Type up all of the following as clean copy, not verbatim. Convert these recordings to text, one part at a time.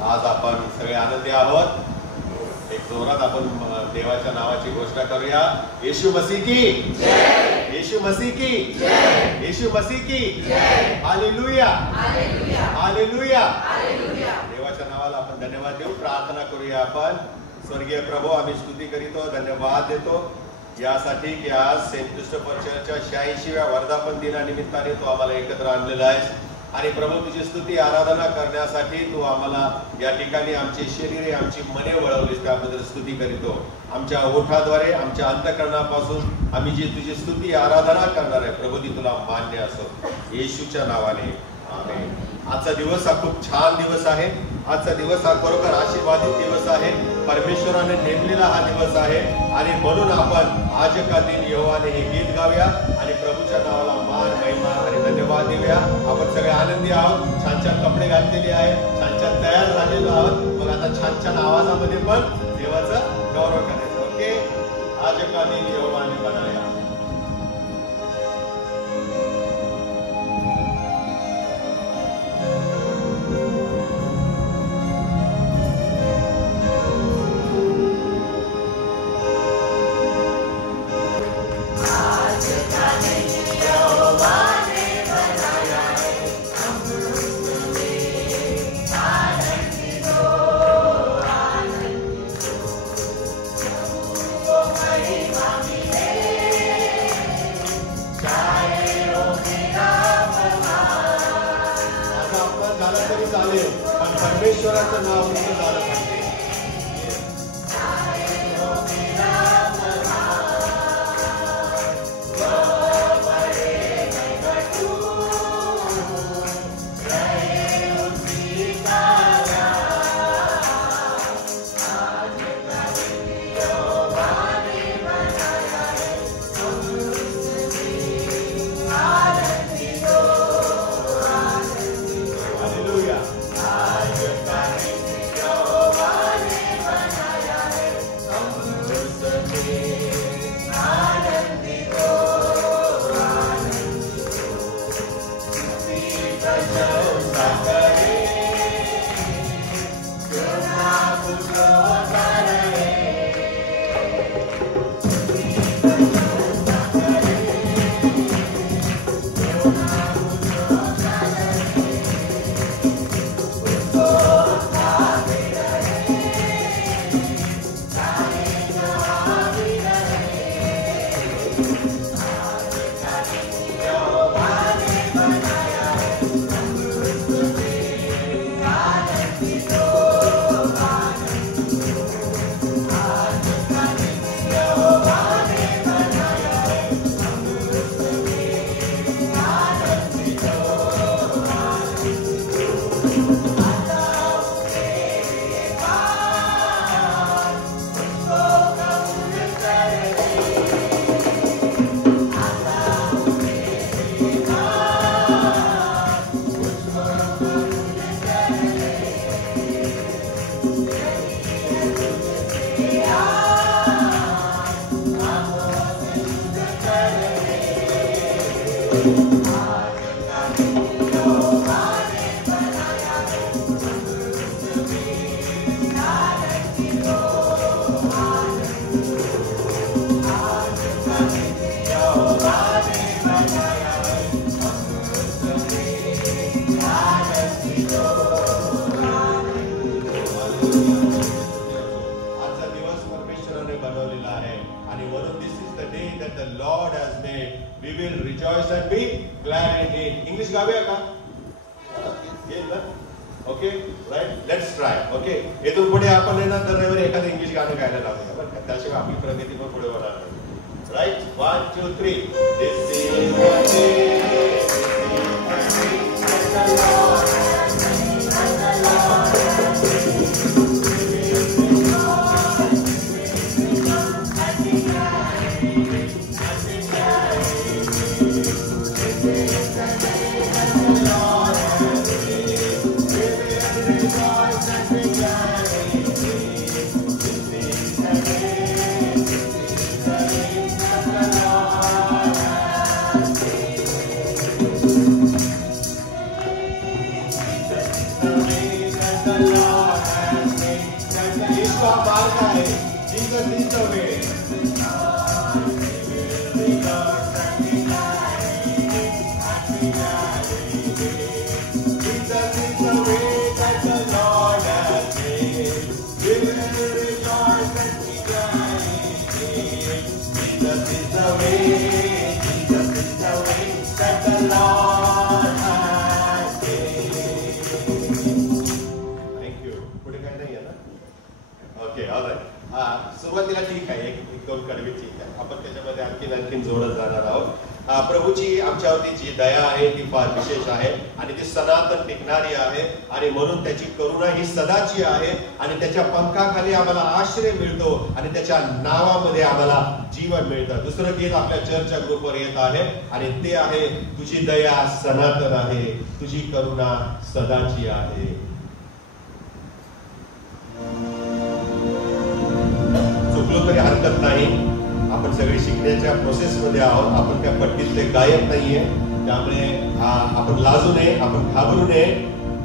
आज आपण सगळे आनंदी आहोत। एक जोरात आपण देवाच्या नावाची घोषणा करूया। येशू मसीह की जय, येशू मसीह की जय, येशू मसीह की जय, हालेलुया हालेलुया हालेलुया हालेलुया। देवाच्या नावाला आपण धन्यवाद देऊ। प्रार्थना करूया आपण। स्वर्गीय प्रभू, आम्ही स्तुती करीतो, धन्यवाद देतो यासाठी की आज सेंट क्रिस्टोफर चर्चच्या 86व्या वर्धापन दिनानिमित्ताने तू आम्हाला एकत्र आणलेला आहेस आणि प्रभू तुझी स्तुती आराधना करण्यासाठी तू आम्हाला या ठिकाणी आमचे शरीरे आमची मने वळवलीस, त्याबद्दल स्तुती करीतो। आमच्या ओठाद्वारे आमच्या अंतःकरणापासून आम्ही जी तुझी स्तुती आराधना करणार आहे प्रभू ती तुला मान्य असो, येशूच्या नावाने आमेन। आजचा दिवस हा खूप छान दिवस आहे। आजचा दिवस हा खरोखर आशीर्वादित दिवस आहे। परमेश्वराने नेमलेला हा दिवस आहे आणि म्हणून आपण आज का दिन यहोवाने हे गीत गाऊया आणि प्रभूच्या नावाला मान महिमा आणि धन्यवाद देऊया। आपण सगळे आनंदी आहोत, छान छान कपडे घातलेले आहेत, छान छान तयार झालेलो आहोत। मग आता छान छान आवाजामध्ये पण देवाचा गौरव करायचा। ओके, आज का दिन यहोवाने बनाया। परमेश्वराचं नाव उच्च झालं पाहिजे। Jesus is the way. सुरुवातीला ठीक आहे, एक दोन कडवी ठीक आहे, आपण त्याच्यामध्ये आणखीन जोडत जाणार आहोत. प्रभूची आमच्यावरती जी दया आहे ती फार विशेष आहे आणि ती सनातन टिकणारी आहे आणि म्हणून त्याची करुणा ही सदाची आहे आणि त्याच्या पंखाखाली आम्हाला आश्रय मिळतो आणि त्याच्या नावामध्ये आम्हाला जीवन मिळतं. दुसरं गीत आपल्या चर्चच्या ग्रुपवर येत आहे आणि ते आहे, तुझी दया सनातन आहे, तुझी करुणा सदाची आहे. चुकलो तरी हरकत नाही, आपण सगळे शिकण्याच्या प्रोसेस मध्ये आहोत. आपण त्या पट्टीतले गायक नाहीये, त्यामुळे आपण लाजू नये, आपण घाबरू नये.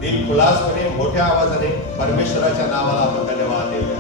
दिल खुलासपणे मोठ्या आवाजाने परमेश्वराच्या नावाला आपण धन्यवाद देऊया.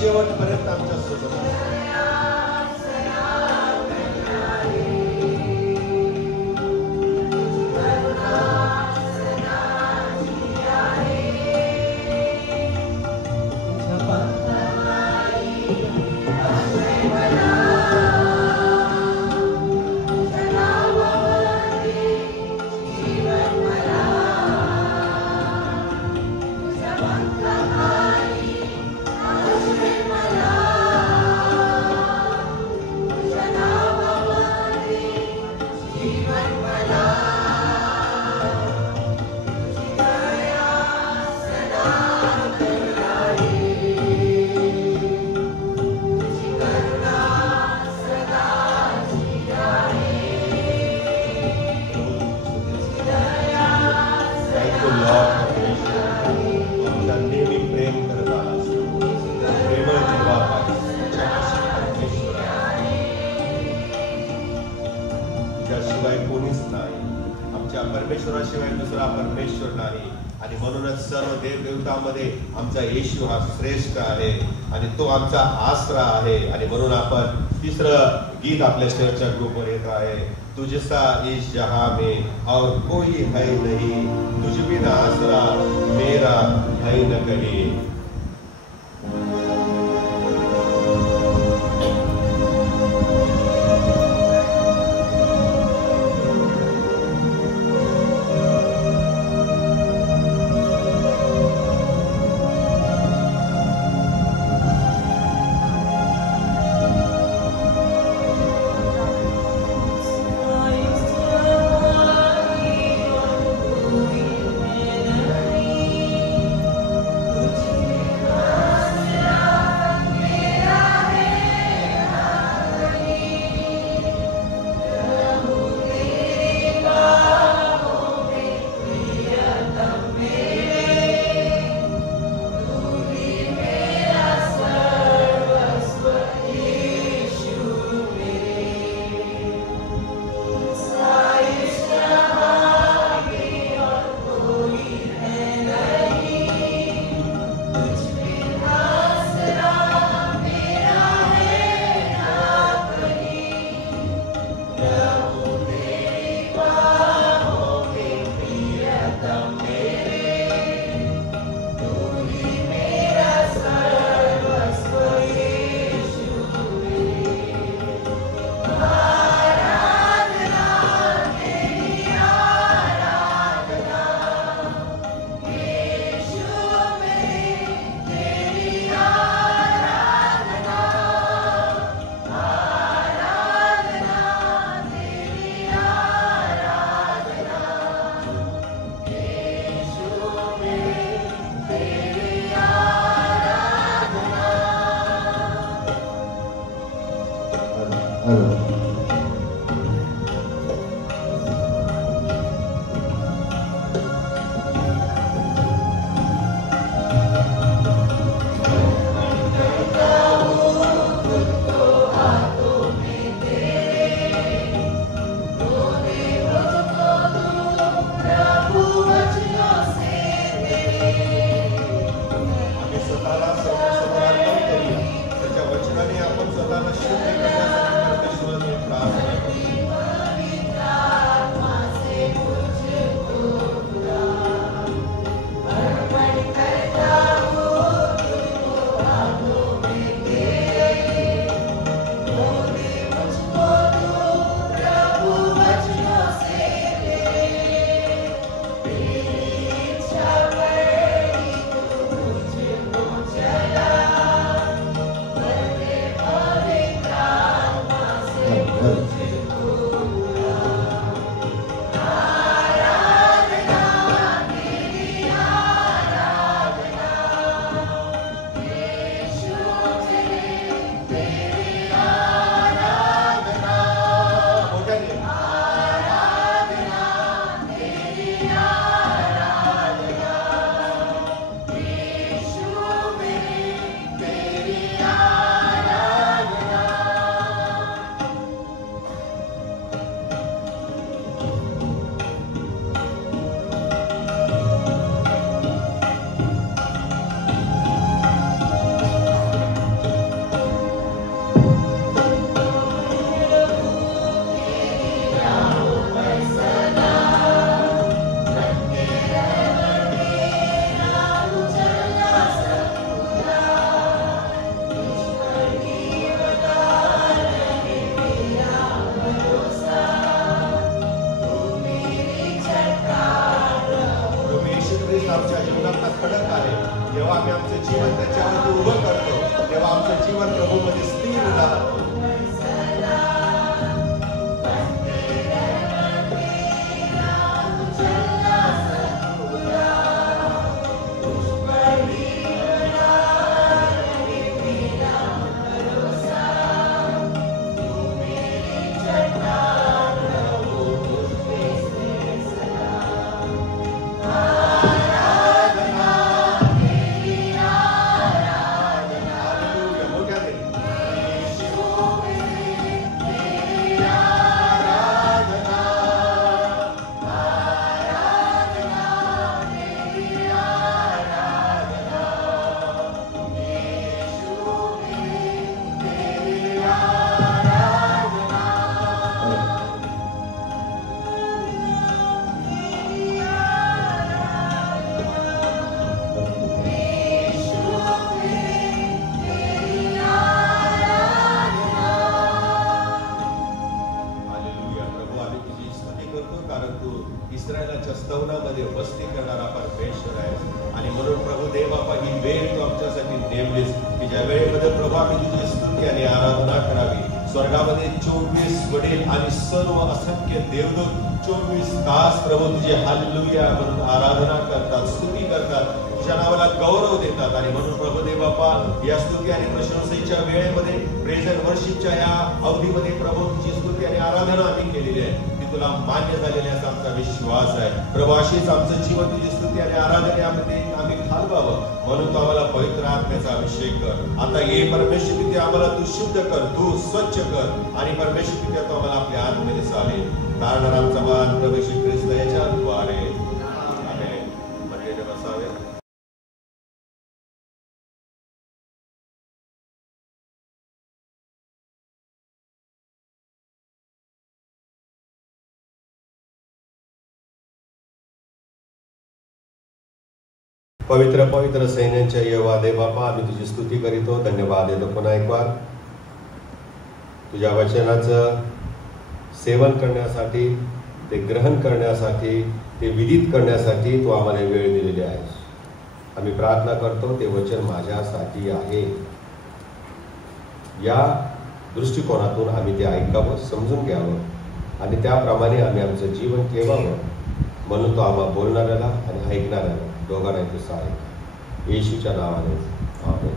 शेवटपर्यंत आमच्या सोबत परमेश्वराशिवाय दुसरा परमेश्वर नाही आणि म्हणूनच सर्व देवदेवतांमध्ये आमचा येशू हा श्रेष्ठ आहे आणि तो आमचा आसरा आहे आणि म्हणून आपण तिसरं गीत आपल्या चर्चा ग्रुपवर येत आहे तुझसा इस जहां में और कोई है नहीं तुझ बिना आसरा मेरा है न कहीं आमच्या स्तवनामध्ये वस्ती करणारा परमेश्वर आहे. आणि म्हणून प्रभू देव बाबा ही वेळ तू आमच्यासाठी नेमलीस की ज्या वेळेमध्ये प्रभू आम्ही तुझी स्तुती आणि आराधना करावी. स्वर्गामध्ये 24 वडील आणि सर्व असंख्य देवदूत 24 तास प्रभू तुझे हालेलुया म्हणून आराधना करतात, स्तुती करतात, तुझ्या नावाला गौरव देतात. आणि म्हणून प्रभू देव बाप्पा या स्तुती आणि प्रशंसेच्या वेळेमध्ये प्रेज अँड वर्शिपच्या या अवधीमध्ये प्रभू तुझी स्तुती आणि आराधना आम्ही केलेली आहे ती तुला मान्य झालेली असा आमचा विश्वास आहे. प्रभू अशीच आमचं जीवन तुझी स्तुती आणि आराधनेमध्ये आम्ही घालवावं म्हणून तू आम्हाला पवित्र आत्म्याचा अभिषेक कर. आता ये परमेश्वर पित्या आम्हाला तू शुद्ध कर, तू स्वच्छ कर आणि परमेश्वर पित्या तू आम्हाला आपल्या आत्म्याने चालेल. कारण आमचा मान प्रभू येशू ख्रिस्त याच्या द्वारे आमेन. मंडळीने बसावे. पवित्र पवित्र सैन्यांच्या यहोवा देव बापा आम्ही तुझी स्तुती करीतो, धन्यवाद देतो पुन्हा एक बार तुझ्या वचनाचं सेवन करण्यासाठी, ते ग्रहण करण्यासाठी, ते विदित करण्यासाठी तू आम्हाला वेळ दिलेली आहेस. आम्ही प्रार्थना करतो ते वचन माझ्यासाठी आहे या दृष्टिकोनातून आम्ही ते ऐकावं, समजून घ्यावं आणि त्याप्रमाणे आम्ही आमचं जीवन ठेवावं म्हणून तो आम्हाला बोलणाऱ्याला आणि ऐकणाऱ्याला दोघांना ते सहाय्य येशूच्या नावाने आमेन.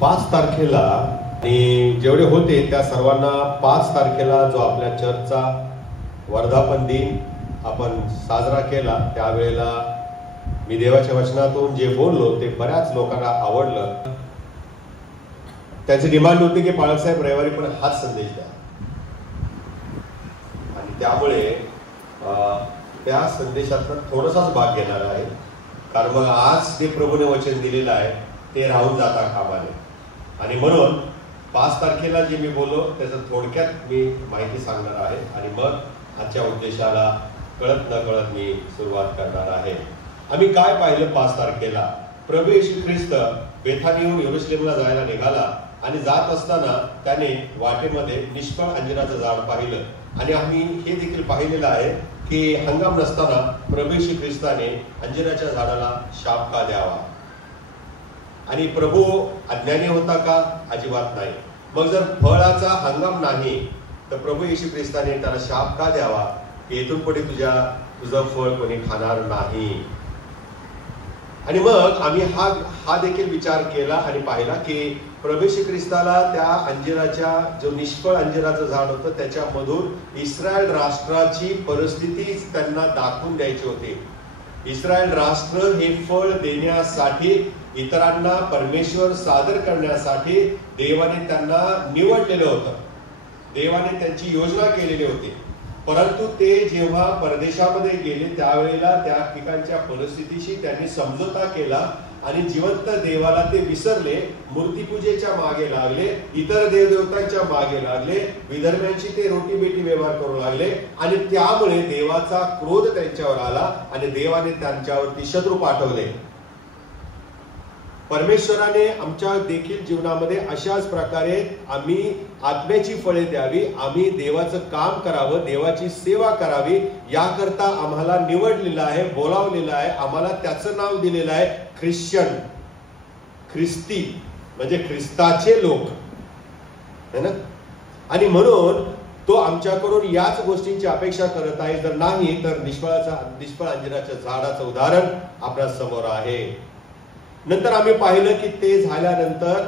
5 तारखेला आणि जेवढे होते त्या सर्वांना 5 तारखेला जो आपल्या चर्चचा वर्धापन दिन आपण साजरा केला त्यावेळेला मी देवाच्या वचनातून जे बोललो ते बऱ्याच लोकांना आवडलं. त्याची डिमांड होती की बाळासाहेब रविवारी पण हाच संदेश द्या आणि त्यामुळे त्या संदेशातला थोडासाच भाग घेणार आहे. कारण मग आज जे प्रभूने वचन दिलेलं आहे ते राहून जाता कामा नये आणि म्हणून 5 तारखेला जे मी बोललो त्याचं थोडक्यात मी माहिती सांगणार आहे आणि मग आजच्या उद्देशाला कळत न कळत मी सुरुवात करणार आहे. आम्ही काय पाहिलं 5 तारखेला? प्रभू येशू ख्रिस्त बेथानीहून यरुशलेमला जायला निघाला आणि जात असताना त्याने वाटेमध्ये निष्फळ अंजिराचं झाड पाहिलं आणि आम्ही हे देखील पाहिलेलं आहे की हंगाम नसताना प्रभू येशू ख्रिस्ताने अंजिराच्या झाडाला शाप का द्यावा आणि प्रभू अज्ञानी होता का? अजिबात नाही. मग जर फळाचा हंगाम नाही तर प्रभू येशू ख्रिस्ताने त्याला शाप का द्यावा की इथून पुढे तुझं फळ कोणी खाणार नाही. आणि मग आम्ही हा देखील विचार केला आणि पाहिला की प्रभू येशू ख्रिस्ताला त्या अंजिराच्या जो निष्फळ अंजिराचं झाड होतं त्याच्यामधून इस्रायल राष्ट्राची परिस्थिती त्यांना दाखवून द्यायची होती. इस्रायल राष्ट्र हे फळ देण्यासाठी, इतरांना परमेश्वर सादर करण्यासाठी देवाने त्यांना निवडलेलं होतं, देवाने त्यांची योजना केलेली होती. परंतु ते जेव्हा परदेशामध्ये गेले त्यावेळेला त्या ठिकाणच्या परिस्थितीशी त्यांनी समझोता केला आणि जिवंत देवाला ते विसरले, मूर्तीपूजेच्या मागे लागले, इतर देवदेवतांच्या मागे लागले, विधर्म्यांची ते रोटी बेटी व्यवहार करू लागले आणि त्यामुळे देवाचा क्रोध त्यांच्यावर आला आणि देवाने त्यांच्यावरती शत्रू पाठवले. परमेश्वराने आमच्या देखील जीवनामध्ये अशाच प्रकारे आम्ही आत्म्याची फळे द्यावी, आम्ही देवाचं काम करावं, देवाची सेवा करावी याकरता आम्हाला निवडलेलं आहे, बोलावलेलं आहे. आम्हाला त्याचं नाव दिलेलं आहे ख्रिश्चन, ख्रिस्ती म्हणजे ख्रिस्ताचे लोक है ना. आणि म्हणून तो आमच्याकडून याच गोष्टींची अपेक्षा करत आहे. जर नाही तर निष्फळ अंजिराच्या झाडाचं उदाहरण आपल्या समोर आहे. नंतर आम्ही पाहिलं की ते झाल्यानंतर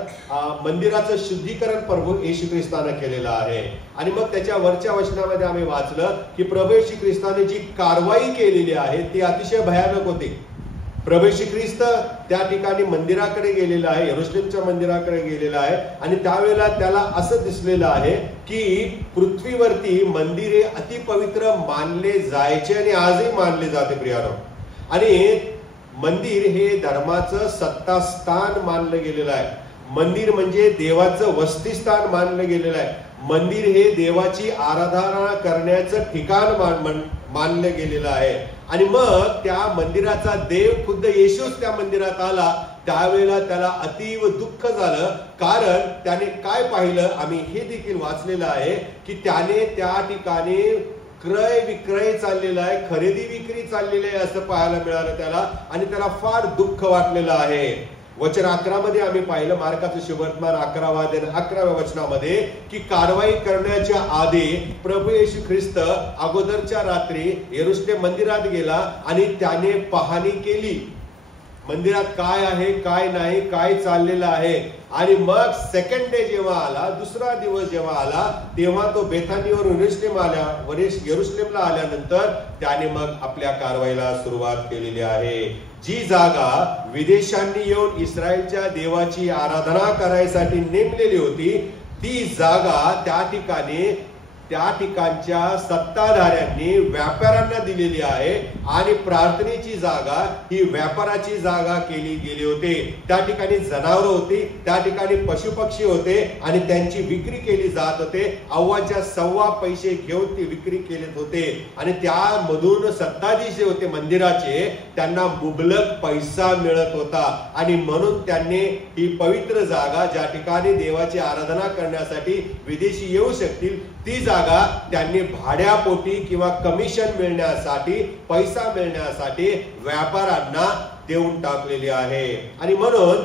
मंदिराचं शुद्धीकरण प्रभू येशू ख्रिस्ताने केलेलं आहे. आणि मग त्याच्या वरच्या वचनामध्ये आम्ही वाचलं की प्रभू येशू ख्रिस्ताने जी कारवाई केलेली आहे ती अतिशय भयानक होती. प्रभू येशू ख्रिस्त त्या ठिकाणी मंदिराकडे गेलेला आहे, यरुशलेमच्या मंदिराकडे गेलेला आहे आणि त्यावेळेला त्याला असं दिसलेलं आहे की पृथ्वीवरती मंदिरे अतिपवित्र मानले जायचे आणि आजही मानले जाते प्रियानो. आणि मंदिर हे धर्माचं सत्तास्थान मानलं गेलेलं आहे. मंदिर म्हणजे देवाचं वसतिस्थान मानलं गेलेलं आहे. मंदिर हे देवाची आराधना करण्याचं ठिकाण मानलं गेलेलं आहे. आणि मग त्या मंदिराचा देव खुद्द येशूच त्या मंदिरात आला. त्यावेळेला त्याला अतीव दुःख झालं, कारण त्याने काय पाहिलं आम्ही हे देखील वाचलेलं आहे की त्याने त्या ठिकाणी क्रय विक्रय चाललेला आहे, खरेदी विक्री चाललेली आहे असं पाहायला मिळालं त्याला, आणि त्याला फार दुःख वाटलेलं आहे. वचन 11 मध्ये आम्ही पाहिलं, मार्काचं शुभवर्तमान 11 अध्याय 11व्या वचनामध्ये, की कारवाई करण्याच्या आधी प्रभू येशू ख्रिस्त अगोदरच्या रात्री यरुशलेम मंदिरात गेला आणि त्याने पाहणी केली. मंदिरात काय आहे, काय नाही, काय चाललेलं आहे. आणि मग सेकंड डे जेव्हा आला, दुसरा दिवस जेव्हा आला, तेव्हा तो बेथानीवरून यरुशलेमला आल्यानंतर त्याने मग आपल्या कारवाईला सुरुवात केलेली आहे. जी जागा विदेशांनी येऊन इस्रायलच्या देवाची आराधना करायसाठी नेमलेली होती, ती जागा त्या ठिकाणच्या सत्ताधाऱ्यांनी व्यापाऱ्यांना दिलेली आहे. आणि प्रार्थनेची जागा ही व्यापाराची जागा केली गेली होती. त्या ठिकाणी जनावरं होती, त्या ठिकाणी पशुपक्षी होते आणि त्यांची विक्री केली जात होते. अव्वाच्या सव्वा पैसे घेऊन ती विक्री केलेत होते. आणि त्यामधून सत्ताधीश जे होते मंदिराचे, त्यांना मुबलक पैसा मिळत होता. आणि म्हणून त्यांनी ही पवित्र जागा, ज्या ठिकाणी देवाची आराधना करण्यासाठी विदेशी येऊ शकतील, ती जागा त्यांनी भाड्यापोटी किंवा कमिशन मिळण्यासाठी, पैसा मिळण्यासाठी व्यापाऱ्यांना देऊन टाकलेली आहे. आणि म्हणून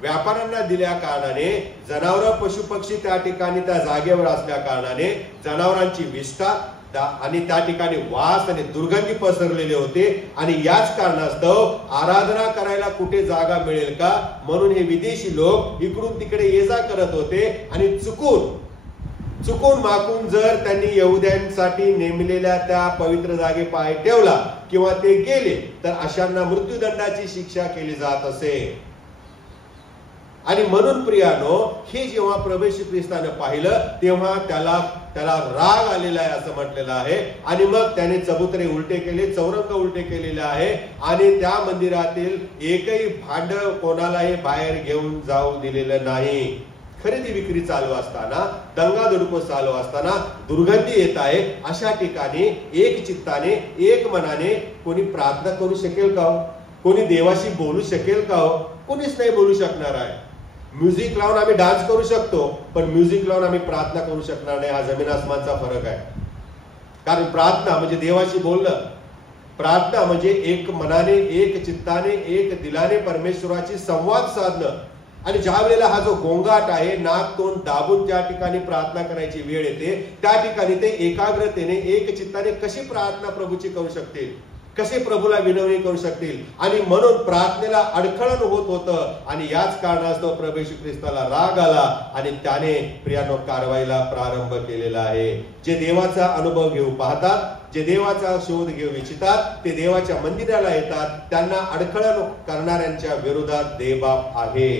व्यापाऱ्यांना दिल्या कारणाने जनावर पशुपक्षी त्या ठिकाणी त्या जागेवर असल्या कारणाने जनावरांची विष्ठा आणि त्या ठिकाणी वास आणि दुर्गंधी पसरलेले होते. आणि याच कारणास्तव आराधना करायला कुठे जागा मिळेल का म्हणून हे विदेशी लोक इकडून तिकडे ये जा करत होते. आणि चुकून माकून जर त्यांनी यहुद्यांसाठी नेमलेल्या त्या पवित्र जागे पाय ठेवला किंवा ते गेले तर अशांना मृत्यूदंडाची शिक्षा केली जात असे. आणि म्हणून प्रियानो, हे जेव्हा प्रभू येशू ख्रिस्ताने पाहिलं तेव्हा त्याला राग आलेला आहे असं म्हटलेलं आहे. आणि मग त्याने चबुतरे उलटे केले, चौरंग उलटे केलेले आहे. आणि त्या मंदिरातील एकही भांड कोणालाही बाहेर घेऊन जाऊ दिलेलं नाही. खरेदी विक्री चालू असताना, दंगाधुडको चालू असताना, दुर्गंधी येत आहे, अशा ठिकाणी एक चित्ताने, एक मनाने कोणी प्रार्थना करू शकेल का? कोणी देवाशी बोलू शकेल का? कोणीच नाही बोलू शकणार आहे. म्युझिक लावून आम्ही डान्स करू शकतो, पण म्युझिक लावून आम्ही प्रार्थना करू शकणार नाही. हा जमीन आसमानचा फरक आहे. कारण प्रार्थना म्हणजे देवाशी बोलणं. प्रार्थना म्हणजे एक मनाने, एक चित्ताने, एक दिलाने परमेश्वराची संवाद साधणं. आणि ज्या वेळेला हा जो गोंगाट आहे, नाक तोंड दाबून ज्या ठिकाणी प्रार्थना करायची वेळ येते, त्या ठिकाणी ते एकाग्रतेने, एक चित्ताने कशी प्रार्थना प्रभूची करू शकतील, कसे प्रभूला विनवणी करू शकतील. आणि म्हणून प्रार्थनेला अडखळण होत होतं. आणि याच कारणास्तव प्रभू येशू ख्रिस्ताला राग आला आणि त्याने प्रियानो कारवाईला प्रारंभ केलेला आहे. जे देवाचा अनुभव घेऊ पाहतात, जे देवाचा शोध घेऊ इच्छितात, ते देवाच्या मंदिराला येतात. त्यांना अडखळण करणाऱ्यांच्या विरोधात देवबाप आहे,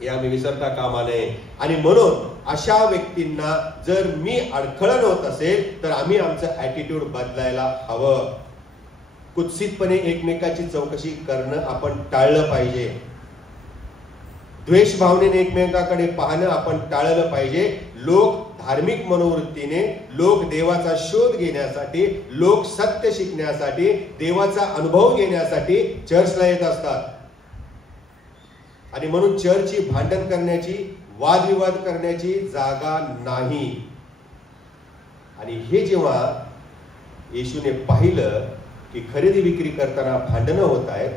हे आम्ही विसरता कामा नये. आणि म्हणून अशा व्यक्तींना जर मी अडखळण होत असेल तर आम्ही आमचं ऍटिट्यूड बदलायला हवं. कुत्सितपणे एकमेकाची चौकशी करणं आपण टाळलं पाहिजे. द्वेष भावनेने एकमेकांकडे पाहणं आपण टाळलं पाहिजे. लोक धार्मिक मनोवृत्तीने, लोक देवाचा शोध घेण्यासाठी, लोक सत्य शिकण्यासाठी, देवाचा अनुभव घेण्यासाठी चर्चला येत असतात. आणि म्हणून चर्चची भांडण करण्याची, वादविवाद करण्याची जागा नाही. आणि हे जेव्हा येशूने पाहिलं की खरेदी विक्री करताना भांडणं होत आहेत,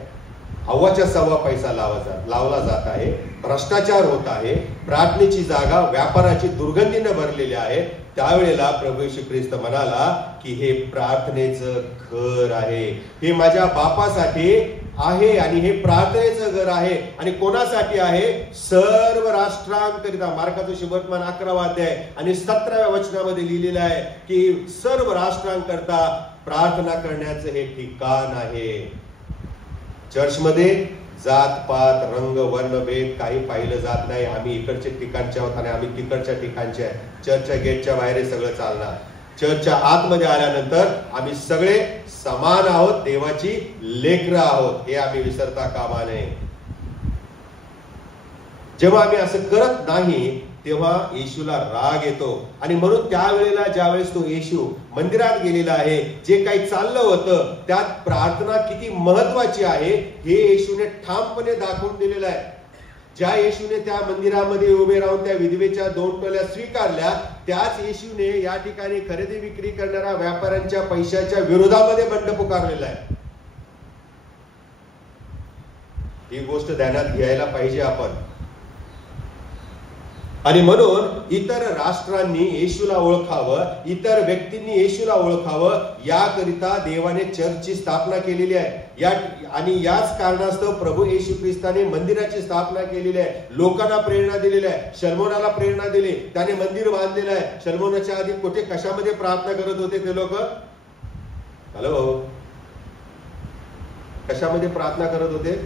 अव्वाच्या सव्वा पैसा लावला जात आहे, भ्रष्टाचार होत आहे, प्रार्थनेची जागा व्यापाराची दुर्गंधीने भरलेली आहे, त्यावेळेला प्रभू येशू ख्रिस्त म्हणाला की हे प्रार्थनेचं घर आहे, हे माझ्या बापासाठी आहे आणि हे प्रार्थनेचं घर आहे. आणि कोणासाठी आहे? सर्व राष्ट्रांकरिता. मार्काचं शुभवर्तमान 11 अध्याय आणि 17व्या वचनामध्ये लिहिलेलं आहे की सर्व राष्ट्रांकरिता प्रार्थना करण्याचं हे ठिकाण आहे. चर्चमध्ये जात पात, रंग, वर्ण, भेद काही पाहिलं जात नाही. आम्ही इकडच्या ठिकाणचे आहोत आणि आम्ही तिकडच्या ठिकाणचे आहे. चर्चच्या गेटच्या बाहेर सगळं चालणार. चर्चच्या आतमध्ये आल्यानंतर आम्ही सगळे समान आहोत, देवाची लेकरं आहोत, हे आम्ही विसरता कामा नये. जेव्हा आम्ही असं करत नाही तेव्हा येशूला राग येतो. आणि म्हणून त्यावेळेला ज्यावेळेस तो येशू मंदिरात गेलेला आहे, जे काही चाललं होतं त्यात प्रार्थना किती महत्वाची आहे हे येशूने ठामपणे दाखवून दिलेलं आहे. ज्या येशूने त्या मंदिरामध्ये उभे राहून त्या विधवेच्या 2 टोल्या स्वीकारल्या, त्याच येशूने या ठिकाणी खरेदी विक्री करणाऱ्या व्यापाऱ्यांच्या पैशाच्या विरोधामध्ये बंड पुकारलेला आहे. ही गोष्ट ध्यानात घ्यायला पाहिजे आपण. आणि म्हणून इतर राष्ट्रांनी येशूला ओळखावं, इतर व्यक्तींनी येशूला ओळखावं, याकरिता देवाने चर्चची स्थापना केलेली आहे. आणि याच कारणास्तव प्रभू येशू ख्रिस्ताने मंदिराची स्थापना केलेली आहे. लोकांना प्रेरणा दिलेली आहे. शलोमोनाला प्रेरणा दिली, त्याने मंदिर बांधलेलं आहे. शलोमोनाच्या आधी कुठे कशामध्ये प्रार्थना करत होते ते लोक? हॅलो, कशामध्ये प्रार्थना करत होते?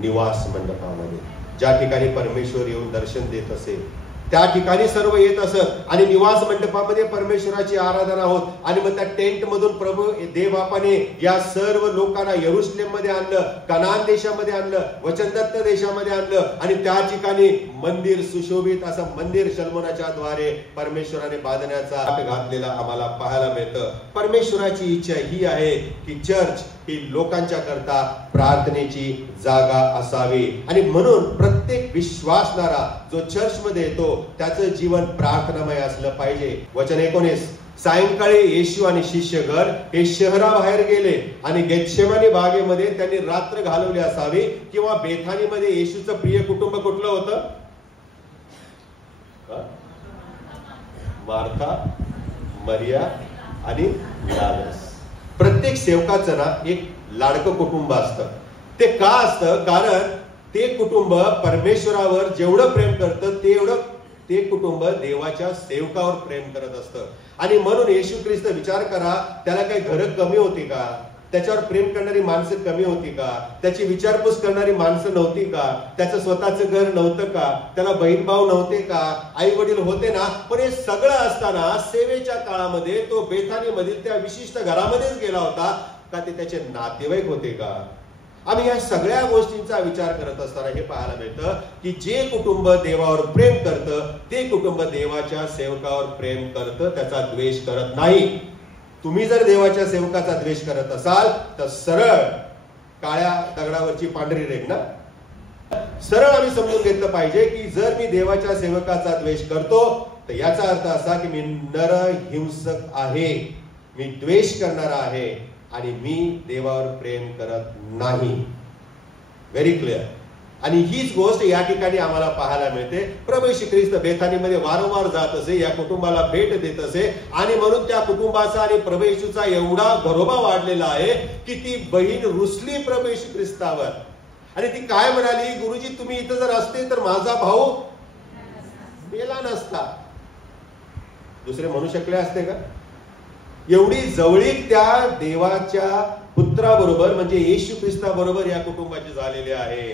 निवास मंडपामध्ये, ज्या ठिकाणी परमेश्वर येऊन दर्शन देत असे त्या ठिकाणी सर्व येत असत. आणि निवास मंडपामध्ये परमेश्वराची आराधना होत. आणि मग त्या टेंट मधून प्रभू देवबापाने या सर्व लोकांना यरुशलेम मध्ये आणलं, कनान देशामध्ये आणलं, वचनदत्त देशामध्ये आणलं. आणि त्या ठिकाणी मंदिर, सुशोभित असं मंदिर शलोमोनाच्या द्वारे परमेश्वराने बांधण्याचा हात घातलेला आम्हाला पाहायला मिळतं. परमेश्वराची इच्छा ही आहे की चर्च ही लोकांच्या करता प्रार्थनेची जागा असावी. आणि म्हणून प्रत्येक विश्वासणारा जो चर्च मध्ये येतो त्याचं जीवन प्रार्थनामय असलं पाहिजे. वचन 19, सायंकाळी येशू आणि शिष्यगण हे शहराबाहेर गेले आणि गेतशेमानी बागेमध्ये त्यांनी रात्र घालवली असावी. किंवा बेथानीमध्ये येशूचं प्रिय कुटुंब कुठलं होतं? मार्था, मरिया आणि लाजरस. प्रत्येक सेवकाचं ना एक लाडकं कुटुंब असतं. ते का असतं? कारण ते कुटुंब परमेश्वरावर जेवढं प्रेम करतं तेवढं ते कुटुंब देवाच्या सेवकावर प्रेम करत असतं. आणि म्हणून येशू ख्रिस्त, विचार करा, त्याला काही घरं कमी होती का? त्याच्यावर प्रेम करणारी माणसं कमी होती का? त्याची विचारपूस करणारी माणसं नव्हती का? त्याचं स्वतःचं घर नव्हतं का? त्याला बहीण भाऊ नव्हते का? आई वडील होते ना. पण हे सगळं असताना सेवेच्या काळामध्ये तो बेथानी मधील त्या विशिष्ट घरामध्येच गेला होता का? ते त्याचे नातेवाईक होते का? आम्ही या सगळ्या गोष्टींचा विचार करत असताना हे पाहायला मिळतं की जे कुटुंब देवावर प्रेम करतं ते कुटुंब देवाच्या सेवकावर प्रेम करतं, त्याचा द्वेष करत नाही. तुम्ही जर देवाच्या सेवकाचा द्वेष करत असाल तर सरळ काळ्या दगडावरची पांढरी रेघ ना. सरळ आम्ही समजून घेतलं पाहिजे की जर मी देवाच्या सेवकाचा द्वेष करतो तर याचा अर्थ असा की मी नरहिंसक आहे, मी द्वेष करणारा आहे आणि मी देवावर प्रेम करत नाही. Very clear. आणि हीच गोष्ट या ठिकाणी आम्हाला पाहायला मिळते. प्रभू येशू ख्रिस्त बेथानीमध्ये वारंवार जात असे, या कुटुंबाला भेट देत असे. आणि म्हणून त्या कुटुंबाचा आणि प्रभू येशूचा एवढा घरोबा वाढलेला आहे की ती बहीण रुसली प्रभू येशू ख्रिस्तावर. आणि ती काय म्हणाली? गुरुजी, तुम्ही इथं जर असते तर माझा भाऊ मेला नसता. दुसरे म्हणू शकले असते का? एवढी जवळीक त्या देवाच्या पुत्राबरोबर म्हणजे येशू ख्रिस्ताबरोबर या कुटुंबाची झालेली आहे.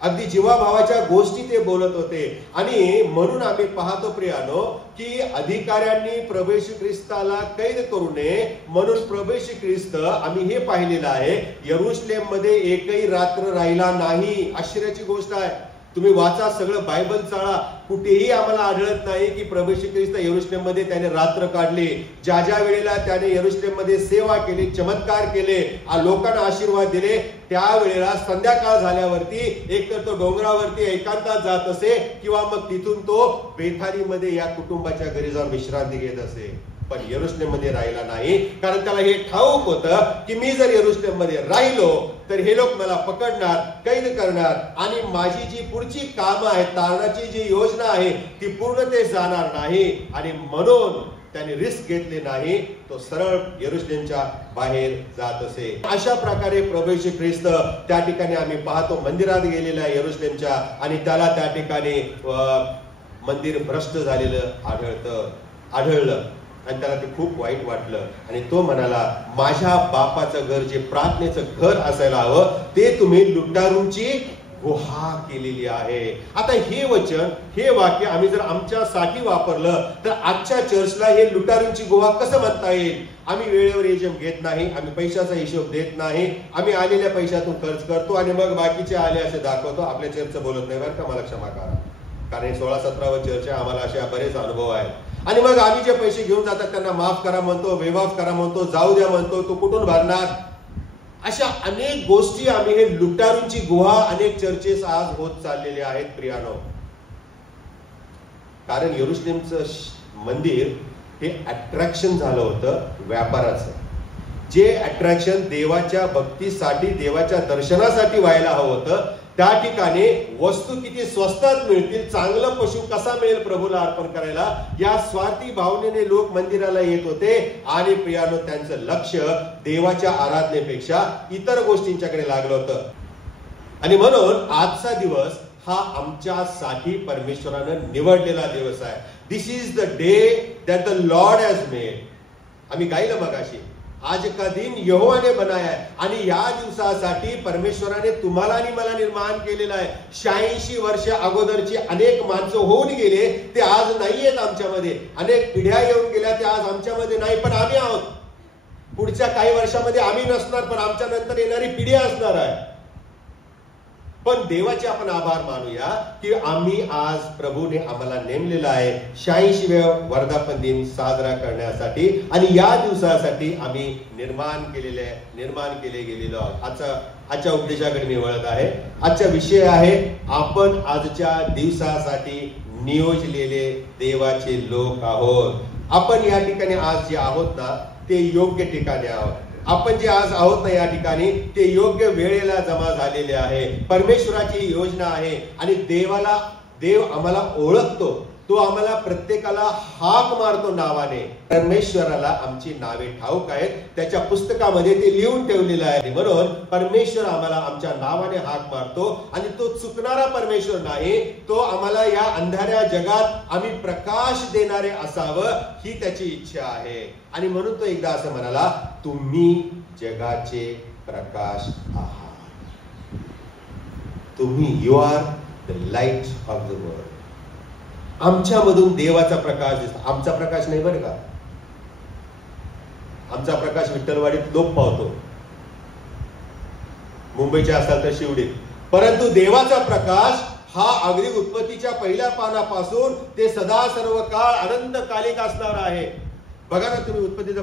अगदी जीवाभावाच्या गोष्टी ते बोलत होते. आणि म्हणून आम्ही पाहतो प्रियानो की अधिकाऱ्यांनी प्रभू येशू ख्रिस्ताला कैद करू नये म्हणून प्रभू येशू ख्रिस्त, आम्ही हे पाहिलेलं आहे, यरुशलेम मध्ये एकही रात्र राहिला नाही. आश्चर्याची गोष्ट आहे. तुम्ही वाचा, सगळं बायबल चाळा, कुठेही आम्हाला आढळत नाही की प्रभू येशू ख्रिस्त यरुशलेम मध्ये त्याने रात्र काढली. ज्या ज्या वेळेला त्याने यरुशलेम मध्ये सेवा केली, चमत्कार केले, लोकांना आशीर्वाद दिले, त्यावेळेला संध्याकाळ झाल्यावरती एकतर तो डोंगरावरती एकांतात जात असे किंवा मग तिथून तो बेथानीमध्ये या कुटुंबाच्या घरी जाऊन विश्रांती घेत असे. पण यरुशलेम मध्ये राहिला नाही. कारण त्याला हे ठाऊक होतं की मी जर यरुशलेम मध्ये राहिलो तर हे लोक मला पकडणार, कैद करणार आणि माझी जी पुढची कामं आहेत, तारणाची जी योजना आहे ती पूर्णतेस जाणार नाही. आणि म्हणून त्याने रिस्क घेतले नाही. तो सरळ यरुशलेमच्या बाहेर जात असे. अशा प्रकारे प्रभू येशू ख्रिस्त त्या ठिकाणी आम्ही पाहतो मंदिरात गेलेला यरुशलेमच्या. आणि त्याला त्या ठिकाणी मंदिर भ्रष्ट झालेलं आढळलं. आणि त्याला ते खूप वाईट वाटलं. आणि तो म्हणाला, माझ्या बापाचं घर जे प्रार्थनेचं घर असायला हवं ते तुम्ही लुटारूंची गुहा केलेली आहे. आता हे वचन, हे वाक्य आम्ही जर आमच्यासाठी वापरलं तर आजच्या चर्चला हे लुटारूंची गुहा कसं म्हणता येईल? आम्ही वेळेवर एजम घेत नाही, आम्ही पैशाचा हिशोब देत नाही, आम्ही आलेल्या पैशातून खर्च करतो आणि मग बाकीचे आले असे दाखवतो. आपल्या चर्च बोलत नाही बरं का, मला क्षमा करा. कारण 16-17 चर्च आम्हाला असे बरेच अनुभव आहेत. आणि मग आम्ही जे पैसे घेऊन जातात त्यांना माफ करा म्हणतो, वेवाफ करा म्हणतो, जाऊ द्या म्हणतो. तो कुठून भरणार? अशा अनेक गोष्टी आम्ही, हे लुटारूंची गुहा अनेक चर्चेस आज होत चाललेले आहेत प्रियानो. कारण यरुशलेमचं मंदिर हे अट्रॅक्शन झालं होतं व्यापाराचं. जे अट्रॅक्शन देवाच्या भक्तीसाठी, देवाच्या दर्शनासाठी व्हायला हवं होतं, त्या ठिकाणी वस्तू किती स्वस्तात मिळतील, चांगला पशु कसा मिळेल प्रभूला अर्पण करायला, या स्वार्थी भावनेने लोक मंदिराला येत होते. आणि प्रियानो, त्यांचं लक्ष देवाच्या आराधनेपेक्षा इतर गोष्टींच्याकडे लागलं होतं. आणि म्हणून आजचा दिवस हा आमच्यासाठी परमेश्वरानं निवडलेला दिवस आहे. This is the day that the Lord has made. आम्ही गायलं मगाशी, आज का दिन यहोवाने बनाया आहे. आणि या दिवसासाठी परमेश्वराने तुम्हाला आणि मला निर्माण केलेलं आहे. 86 वर्ष अगोदरची अनेक माणसं होऊन गेले, ते आज नाहीयेत आमच्यामध्ये. अनेक पिढ्या येऊन गेल्या, ते आज आमच्यामध्ये नाही, पण आम्ही आहोत. पुढच्या काही वर्षामध्ये आम्ही नसणार, पण आमच्या नंतर येणारी पिढी असणार आहे. पण देवाचे आपण आभार मानूया की आम्ही आज प्रभूने आम्हाला नेमलेला आहे 86व्या वर्धापन दिन साजरा करण्यासाठी. आणि या दिवसासाठी आम्ही निर्माण केले गेलेलो आहोत. आजच्या उपदेशाकडे मी वळत आहे. आजचा विषय आहे, आपण आजच्या दिवसासाठी नियोजलेले देवाचे लोक आहोत. आपण या ठिकाणी आज जे आहोत ना, ते योग्य ठिकाणी आहोत. आपण जे आज आहोत ना या ठिकाणी, ते योग्य वेळेला जमा झालेले आहे. परमेश्वराची योजना आहे. आणि देव आम्हाला ओळखतो. तो आम्हाला प्रत्येकाला हाक मारतो नावाने. परमेश्वराला आमची नावे ठाऊक आहेत, त्याच्या पुस्तकामध्ये ते लिहून ठेवलेलं आहे. म्हणून परमेश्वर आम्हाला आमच्या नावाने हाक मारतो. आणि तो चुकणारा परमेश्वर नाही. तो आम्हाला या अंधाऱ्या जगात आम्ही प्रकाश देणारे असावं, ही त्याची इच्छा आहे. आणि म्हणून तो एकदा असं म्हणाला, तुम्ही जगाचे प्रकाश आहात. तुम्ही, you are the light of the world. आमच्यामधून देवाचा प्रकाश दिसतो. आमचा प्रकाश नाही बरं का. आमचा प्रकाश विठ्ठलवाडीत लोक पावतो, मुंबईचे असाल तर शिवडीत. परंतु देवाचा प्रकाश हा अगदी उत्पत्तीच्या पहिल्या पानापासून ते सदा सर्व काळ अनंतकालिक असणार आहे. बघा ना तुम्ही, उत्पत्तीचं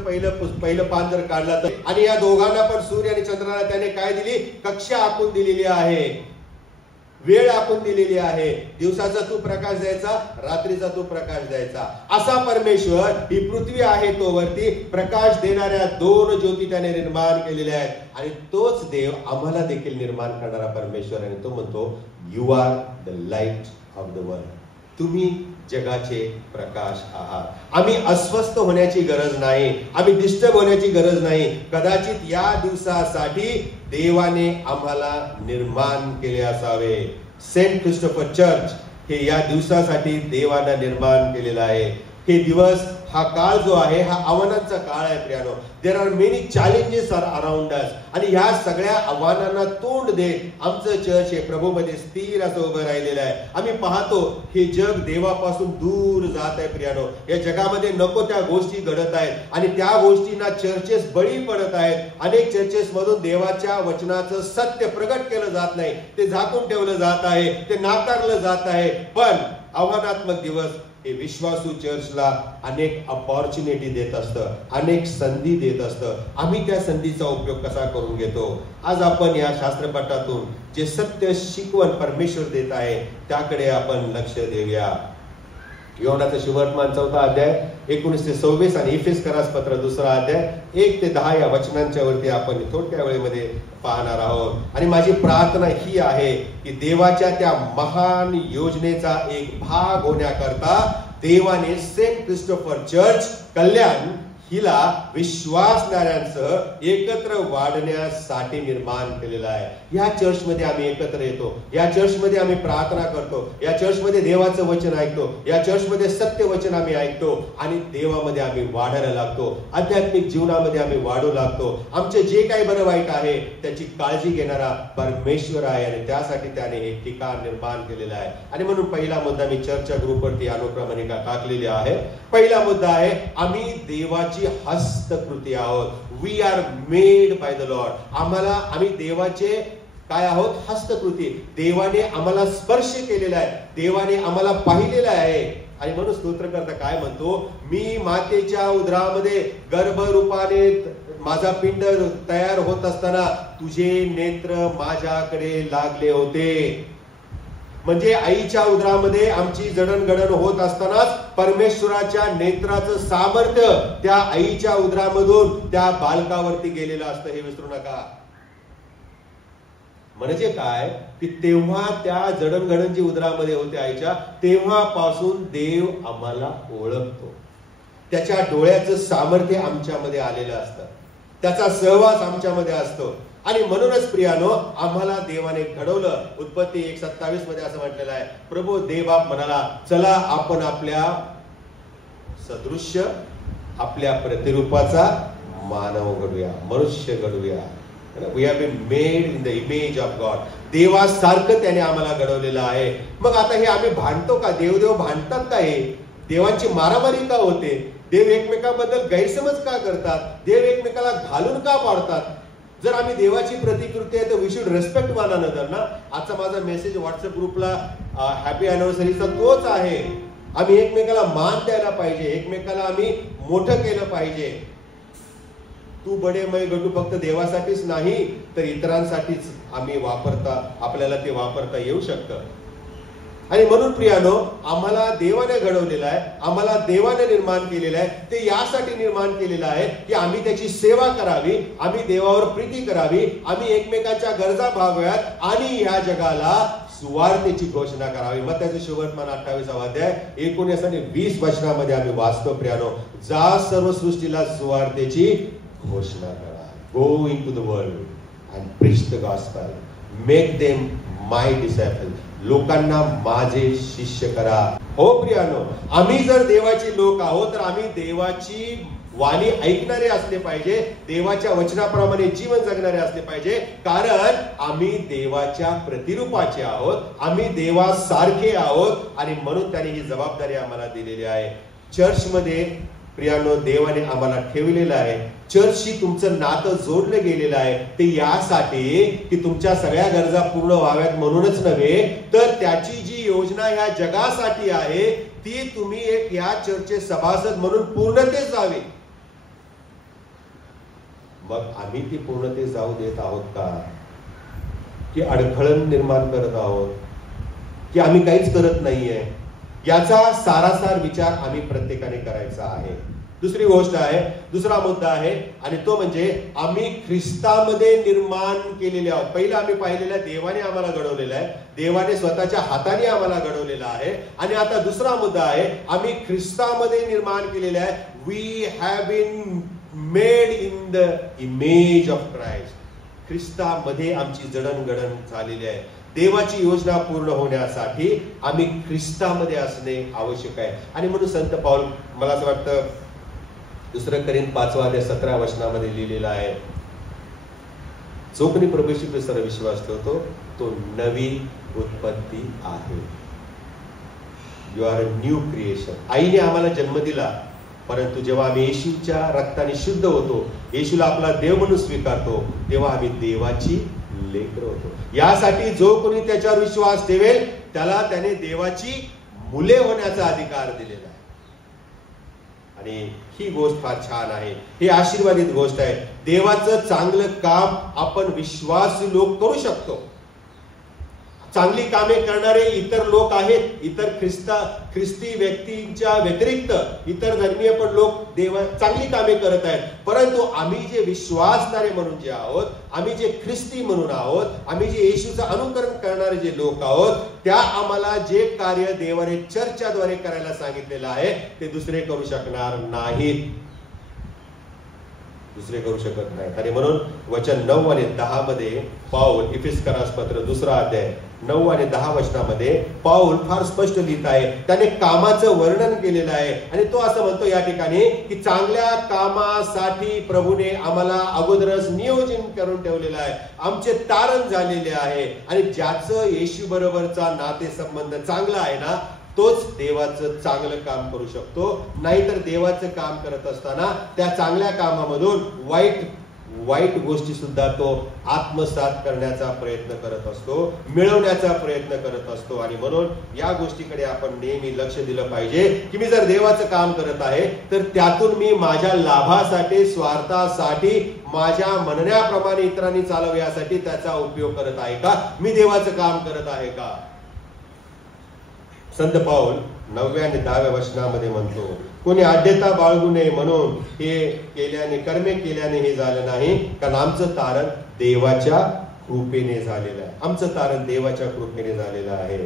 पहिलं पान जर काढला तर, आणि या दोघांना पण, सूर्य आणि चंद्राला त्याने काय दिली, कक्षा आखून दिलेली आहे, वेळ आखून दिलेली आहे. दिवसाचा तू प्रकाश द्यायचा, रात्रीचा तू प्रकाश द्यायचा. असा परमेश्वर, ही पृथ्वी आहे तो वरती प्रकाश देणाऱ्या 2 ज्योती त्याने निर्माण केलेल्या आहेत. आणि तोच देव आम्हाला देखील निर्माण करणारा परमेश्वर. आणि तो म्हणतो, you are the light of the world. तुम्ही जगाचे प्रकाश आहात. आम्ही अस्वस्थ होण्याची गरज नाही, आम्ही डिस्टर्ब होण्याची गरज नाही. कदाचित या दिवसासाठी देवाने आम्हाला निर्माण केले असावे. सेंट क्रिस्टोफर चर्च हे या दिवसासाठी देवाने निर्माण केलेलं आहे. हे दिवस, हा काळ जो आहे, हा आव्हानांचा काळ आहे प्रियानो. There are many challenges are around us. आणि ह्या सगळ्या आव्हानांना तोंड देत आमचं चर्च हे प्रभूमध्ये स्थिर असं उभं राहिलेलं आहे. आम्ही पाहतो हे जग देवापासून दूर जात आहे प्रियानो. या जगामध्ये नको त्या गोष्टी घडत आहेत, आणि त्या गोष्टींना चर्चेस बळी पडत आहेत. अनेक चर्चेस मधून देवाच्या वचनाचं सत्य प्रगट केलं जात नाही, ते झाकून ठेवलं जात आहे, ते नाकारलं जात आहे. पण आव्हानात्मक दिवस हे विश्वासू चर्चला अनेक अपॉर्च्युनिटी देत असतं, अनेक संधी देत असतं. आम्ही त्या संधीचा उपयोग कसा करून घेतो? आज आपण या शास्त्रपाठातून जे सत्य शिकवण परमेश्वर देत आहे त्याकडे आपण लक्ष देऊया. योनाचं शुभवर्तमान 4 अध्याय 19 ते 26 आणि इफेसकरास पत्र 2 अध्याय 1 ते 10 या वचनांच्या वरती आपण थोडक्या वेळेमध्ये पाहणार आहोत. आणि माझी प्रार्थना ही आहे की देवाच्या त्या महान योजनेचा एक भाग होण्याकरता देवाने सेंट क्रिस्टोफर चर्च कल्याण हिला विश्वासणाऱ्यांसह एकत्र वाढण्यासाठी निर्माण केलेला आहे. या चर्चमध्ये आम्ही एकत्र येतो, या चर्चमध्ये आम्ही प्रार्थना करतो, या चर्चमध्ये देवाचं वचन ऐकतो, या चर्चमध्ये सत्य वचन आम्ही ऐकतो, आणि देवामध्ये आम्ही वाढायला लागतो, आध्यात्मिक जीवनामध्ये आम्ही वाढू लागतो. आमचे जे काही बरं वाईट आहे त्याची काळजी घेणारा परमेश्वर आहे, आणि त्यासाठी त्याने हे ठिकाण निर्माण केलेलं आहे. आणि म्हणून पहिला मुद्दा मी चर्चच्या ग्रुपवरती अनुक्रमणिका टाकलेली आहे. पहिला मुद्दा आहे, आम्ही देवाची हस्तकृती आहोत. We are made by the Lord. आम्ही देवाचे काय आहोत? हस्तकृती. देवाने आम्हाला स्पर्श केलेला आहे, देवाने आम्हाला पाहिलेला आहे. आणि म्हणून स्तोत्रकर्ता काय म्हणतो, मी मातेच्या उदरामध्ये गर्भरूपाने माझा पिंड तयार होत असताना तुझे नेत्र माझ्याकडे लागले होते. म्हणजे आईच्या उदरामध्ये आमची जडणघडण होत असतानाच परमेश्वराच्या नेत्राचं सामर्थ्य त्या आईच्या उदरामधून त्या बालकावरती गेलेलं असतं, हे विसरू नका. म्हणजे काय की तेव्हा त्या जडणघडण जी उदरामध्ये होते आईच्या, तेव्हापासून देव आम्हाला ओळखतो. त्याच्या डोळ्याचं सामर्थ्य आमच्यामध्ये आलेलं असतं, त्याचा सहवास आमच्यामध्ये असतो. आणि म्हणूनच प्रियानो, आम्हाला देवाने घडवलं. उत्पत्ती 1:27 मध्ये असं म्हटलेलं आहे, प्रभू देवबाप म्हणाला, चला आपण आपल्या सदृश्य, आपल्या प्रतिरूपाचा मानव घडूया, मनुष्य घडूया. We have been made in the image of God. देवासारखं त्याने आम्हाला घडवलेलं आहे. मग आता हे आम्ही भांडतो का? देव भांडतात का? हे देवांची मारामारी का होते? देव एकमेकांबद्दल गैरसमज का करतात? देव एकमेकाला घालून का पाडतात? जर आम्ही देवाची प्रतिकृती आहे तर we should respect one another ना. आजचा माझा मेसेज व्हॉट्सअप ग्रुपला हॅपी अॅनिव्हर्सरीचा तोच आहे. आम्ही एकमेकाला मान द्यायला पाहिजे, एकमेकाला आम्ही मोठं केलं पाहिजे. तू बडे मै गटू फक्त देवासाठीच नाही तर इतरांसाठीच आम्ही आपल्याला ते वापरता येऊ शकतं. आणि म्हणून प्रियानो, आम्हाला देवाने घडवलेलं आहे, आम्हाला देवाने निर्माण केलेलं आहे. ते यासाठी निर्माण केलेलं आहे की आम्ही त्याची सेवा करावी, आम्ही देवावर प्रीती करावी, आम्ही एकमेकांच्या गरजा भागव्यात आणि या जगाला सुवार्तेची घोषणा करावी. मग त्याचे शुभवर्तमान 28वा अध्याय 19 आणि 20 वचनामध्ये आम्ही वाचतो प्रियानो, जा सर्व सृष्टीला सुवार्तेची घोषणा करा. Go into the world and preach the gospel, make them my disciples, लोकांना माझे शिष्य करा. हो प्रियानो, आम्ही जर देवाचे लोक आहोत तर आम्ही देवाची वाणी ऐकणारे असले पाहिजे, देवाच्या वचनाप्रमाणे जीवन जगणारे असले पाहिजे. कारण आम्ही देवाच्या प्रतिरूपाचे आहोत, आम्ही देवासारखे आहोत. आणि म्हणून त्याने ही जबाबदारी आम्हाला दिलेली आहे. चर्चमध्ये प्रियानो, देवाने आम्हाला ठेवलेलं आहे. चर्चशी तुमचं नातं जोडलं गेलेलं आहे. ते यासाठी की तुमच्या सगळ्या गरजा पूर्ण व्हाव्यात म्हणूनच नव्हे, तर त्याची जी योजना या जगासाठी आहे ती तुम्ही एक या चर्चचे सभासद म्हणून पूर्णतेस जावी. मग आम्ही ती पूर्णतेस जाऊ देत आहोत का? की अडखळण निर्माण करत आहोत? की आम्ही काहीच करत नाहीये? याचा सारासार विचार आम्ही प्रत्येकाने करायचा आहे. दुसरी गोष्ट आहे, दुसरा मुद्दा आहे आणि तो म्हणजे आम्ही ख्रिस्तामध्ये निर्माण केलेले आहोत. पहिला आम्ही पाहिलेला देवाने आम्हाला घडवलेलं आहे, देवाने स्वतःच्या हाताने आम्हाला घडवलेलं आहे. आणि आता दुसरा मुद्दा आहे, आम्ही ख्रिस्तामध्ये निर्माण केलेले आहे. We have been made in the image of Christ. ख्रिस्तामध्ये आमची जडणघडण झालेली आहे. देवाची योजना पूर्ण होण्यासाठी आम्ही ख्रिस्तामध्ये असणे आवश्यक आहे. आणि म्हणून संत पाऊल, मला असं वाटतं 2 कोरिंथ 5वा अध्याय 17 वचनामध्ये लिहिलेला आहे, जो कोणी प्रभू येशू ख्रिस्तावर विश्वास ठेवतो तो नवी उत्पत्ती आहे. You are a new creation. आईने आम्हाला जन्म दिला, परंतु जेव्हा आम्ही येशूच्या रक्ताने शुद्ध होतो, येशूला आपला देव म्हणून स्वीकारतो, तेव्हा आम्ही देवाची लेकरं होतो. यासाठी जो कोणी त्याच्यावर विश्वास ठेवेल त्याला त्याने देवाची मुले होण्याचा अधिकार दिलेला आहे. आणि ही गोष्ट फार छान आहे, ही आशीर्वादित गोष्ट आहे. देवाचं चांगलं काम आपण विश्वासू लोक करू शकतो. चांगली कामे करणारे इतर लोक आहेत, इतर ख्रिस्ती व्यक्तींच्या व्यतिरिक्त इतर धर्मीय पण लोक चांगली कामे करत आहेत. परंतु आम्ही जे विश्वासणारे म्हणून जे आहोत, आम्ही जे ख्रिस्ती म्हणून आहोत, आम्ही जे येशूचं अनुकरण करणारे जे लोक आहोत, त्या आम्हाला जे कार्य देवाने चर्चच्याद्वारे करायला सांगितलेलं आहे ते दुसरे करू शकणार नाहीत, दुसरे करू शकत नाहीत. आणि म्हणून वचन 9 आणि 10 मध्ये पाऊल, इफिसकरास पत्र 2रा अध्याय 9 आणि 10 वचनामध्ये पाऊल फार स्पष्ट लिहित आहे. त्याने कामाचं वर्णन केलेलं आहे आणि तो असं म्हणतो या ठिकाणी की चांगल्या कामासाठी प्रभूने आम्हाला अगोदरच नियोजन करून ठेवलेलं आहे, आमचे तारण झालेले आहे. आणि ज्याचं येशू बरोबरचा नातेसंबंध चांगला आहे ना, तोच देवाचं चांगलं काम करू शकतो. नाहीतर देवाचं काम करत असताना त्या चांगल्या कामामधून वाईट गोष्टी सुद्धा तो आत्मसात करण्याचा प्रयत्न करत असतो, मिळवण्याचा प्रयत्न करत असतो. आणि म्हणून या गोष्टीकडे आपण नेहमी लक्ष दिलं पाहिजे की मी जर देवाचं काम करत आहे तर त्यातून मी माझ्या लाभासाठी, स्वार्थासाठी, माझ्या म्हणण्याप्रमाणे इतरांनी चालव यासाठी त्याचा उपयोग करत आहे का? मी देवाचं काम करत आहे का? संत पाऊल 9व्या आणि 10व्या वचनामध्ये म्हणतो, कोणी आढ्यता बाळगू नये म्हणून हे केल्याने, कर्मे केल्याने हे झालं नाही, कारण आमचं तारण देवाच्या कृपेने झालेलं आहे. आमचं तारण देवाच्या कृपेने झालेलं आहे.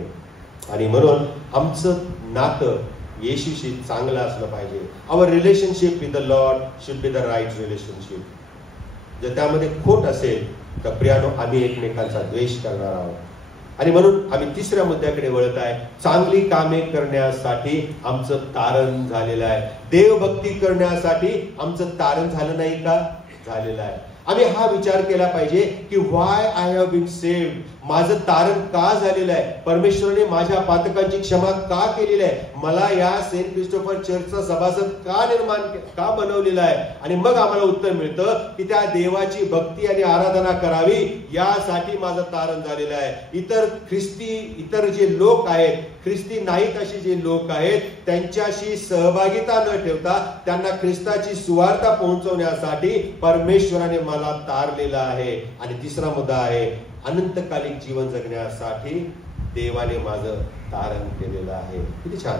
आणि म्हणून आमचं नातं येशूशी चांगलं असलं पाहिजे. Our relationship with the Lord should be the right relationship. जर त्यामध्ये खोट असेल तर प्रियानो आम्ही एकमेकांचा द्वेष करणार आहोत. आणि म्हणून आम्ही तिसऱ्या मुद्द्याकडे वळत आहे. चांगली कामे करण्यासाठी आमचं तारण झालेलं आहे. देवभक्ती करण्यासाठी आमचं तारण झालं नाही का? झालेलं आहे. आम्ही हा विचार केला पाहिजे की why I have been saved. माझं तारण का झालेलं आहे? परमेश्वराने माझ्या पातकांची क्षमा का केलेली आहे? मला या सेंट क्रिस्टोफर चर्चचा सभासद का बनवलेला आहे? आणि मग आम्हाला उत्तर मिळतं की त्या देवाची भक्ती आणि आराधना करावी यासाठी माझं तारण झालेलं आहे. इतर जे लोक आहेत, ख्रिस्ती नाहीत असे जे लोक आहेत, त्यांच्याशी सहभागिता न ठेवता त्यांना ख्रिस्ताची सुवार्ता पोहोचवण्यासाठी परमेश्वराने मला तारलेला आहे. आणि तिसरा मुद्दा आहे, अनंतकालिक जीवन जगण्यासाठी देवाने माझं तारण केलेलं आहे. किती छान.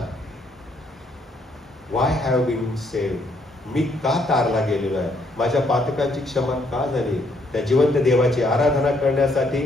Why have been saved. मी का तारला गेलेलो आहे? माझ्या पातकांची क्षमा का झाली? त्या जिवंत देवाची आराधना करण्यासाठी,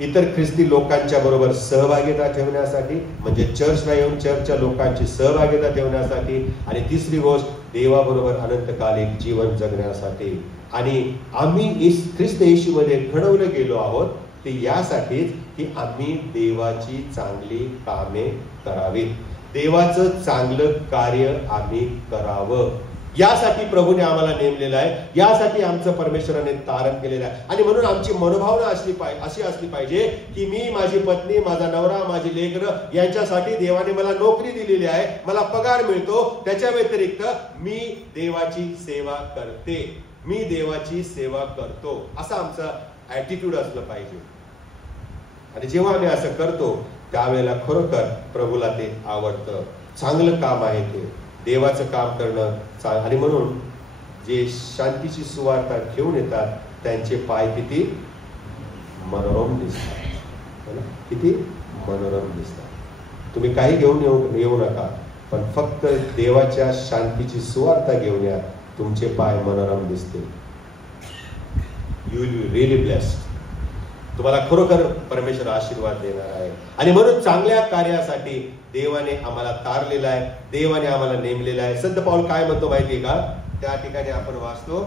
इतर ख्रिस्ती लोकांच्या बरोबर सहभागिता ठेवण्यासाठी, म्हणजे चर्चला येऊन चर्चच्या लोकांची सहभागिता ठेवण्यासाठी, आणि तिसरी गोष्ट देवाबरोबर अनंतकालिक जीवन जगण्यासाठी. आणि आम्ही ख्रिस्त येशूमध्ये घडवले गेलो आहोत ते यासाठीच की आम्ही देवाची चांगली कामे करावीत, देवाचं चांगलं कार्य आम्ही करावं. यासाठी प्रभूने आम्हाला नेमलेलं आहे. यासाठी आमचं परमेश्वराने तारण केलेलं आहे. आणि म्हणून आमची मनोभावना अशी असली पाहिजे की मी, माझी पत्नी, माझा नवरा, माझी लेकरं यांच्यासाठी देवाने मला नोकरी दिलेली आहे, मला पगार मिळतो, त्याच्या व्यतिरिक्त मी देवाची सेवा करते, मी देवाची सेवा करतो, असं आमचं ऍटिट्यूड असलं पाहिजे. आणि जेव्हा आम्ही असं करतो त्यावेळेला खरोखर प्रभूला ते आवडतं. चांगलं काम आहे ते, देवाचं काम करणं. आणि म्हणून जे शांतीची सुवार्ता घेऊन येतात त्यांचे पाय किती मनोरम दिसतात, किती मनोरम दिसतात. तुम्ही काही घेऊन येऊ नका, पण फक्त देवाच्या शांतीची सुवार्ता घेऊन या, तुमचे पाय मनोरम दिसतील. You will be really blessed. तुम्हाला खरोखर परमेश्वर आशीर्वाद देणार आहे. आणि म्हणून चांगल्या कार्यासाठी देवाने आम्हाला तारलेलं आहे, देवाने आम्हाला नेमलेलं आहे. संत पाऊल काय म्हणतो माहितीये का? त्या ठिकाणी आपण वाचतो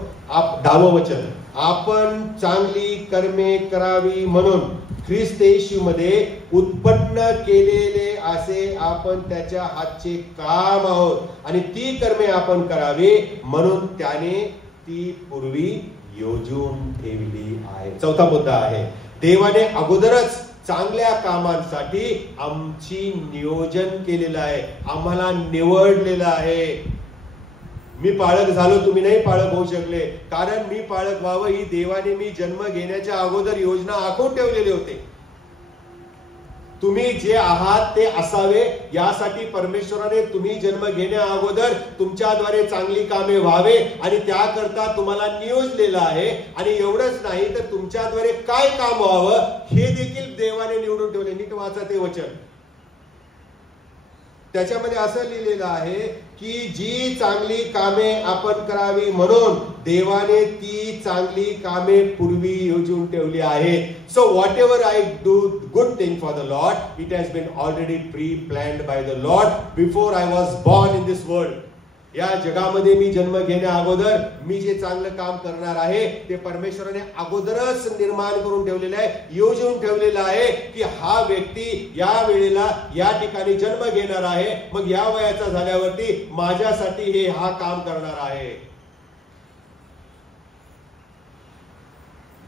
10वं वचन, आपण चांगली कर्मे करावी म्हणून ख्रिस्त येशूमध्ये उत्पन्न केलेले असे आपण त्याच्या हातचे काम आहोत, आणि ती कर्मे आपण करावी म्हणून त्याने ती पूर्वी योजून ठेवली आहे. चौथा मुद्दा आहे, देवाने अगोदरच चांगल्या कामांसाठी आमची नियोजन केलेलं आहे, आम्हाला निवडलेलं आहे. मी पाळक झालो, तुम्ही नाही पाळक होऊ शकले, कारण मी पाळक व्हावं ही देवाने मी जन्म घेण्याच्या अगोदर योजना आखून ठेवलेली होते. तुम्ही जे आहात ते असावे यासाठी परमेश्वराने तुम्ही जन्म घेण्या अगोदर तुमच्याद्वारे चांगली कामे व्हावे आणि त्याकरता तुम्हाला नियोजलेलं आहे. आणि एवढंच नाही तर तुमच्याद्वारे काय काम व्हावं हे देखील देवाने निवडून ठेवले. नीट वाचा ते वचन. त्याच्यामध्ये असं लिहिलेलं आहे की जी चांगली कामे आपण करावी म्हणून देवाने ती चांगली कामे पूर्वी योजून ठेवली आहेत. So whatever I do good thing for the Lord, it has been already pre planned by the Lord before I was born in this world. या जगामध्ये मी जन्म घेण्या अगोदर मी जे चांगलं काम करणार आहे ते परमेश्वराने अगोदरच निर्माण करून ठेवलेलं आहे, योजून ठेवलेलं आहे की हा व्यक्ती या वेळेला या ठिकाणी जन्म घेणार आहे, मग या वयाचा झाल्यावरती माझ्यासाठी हे हा काम करणार आहे.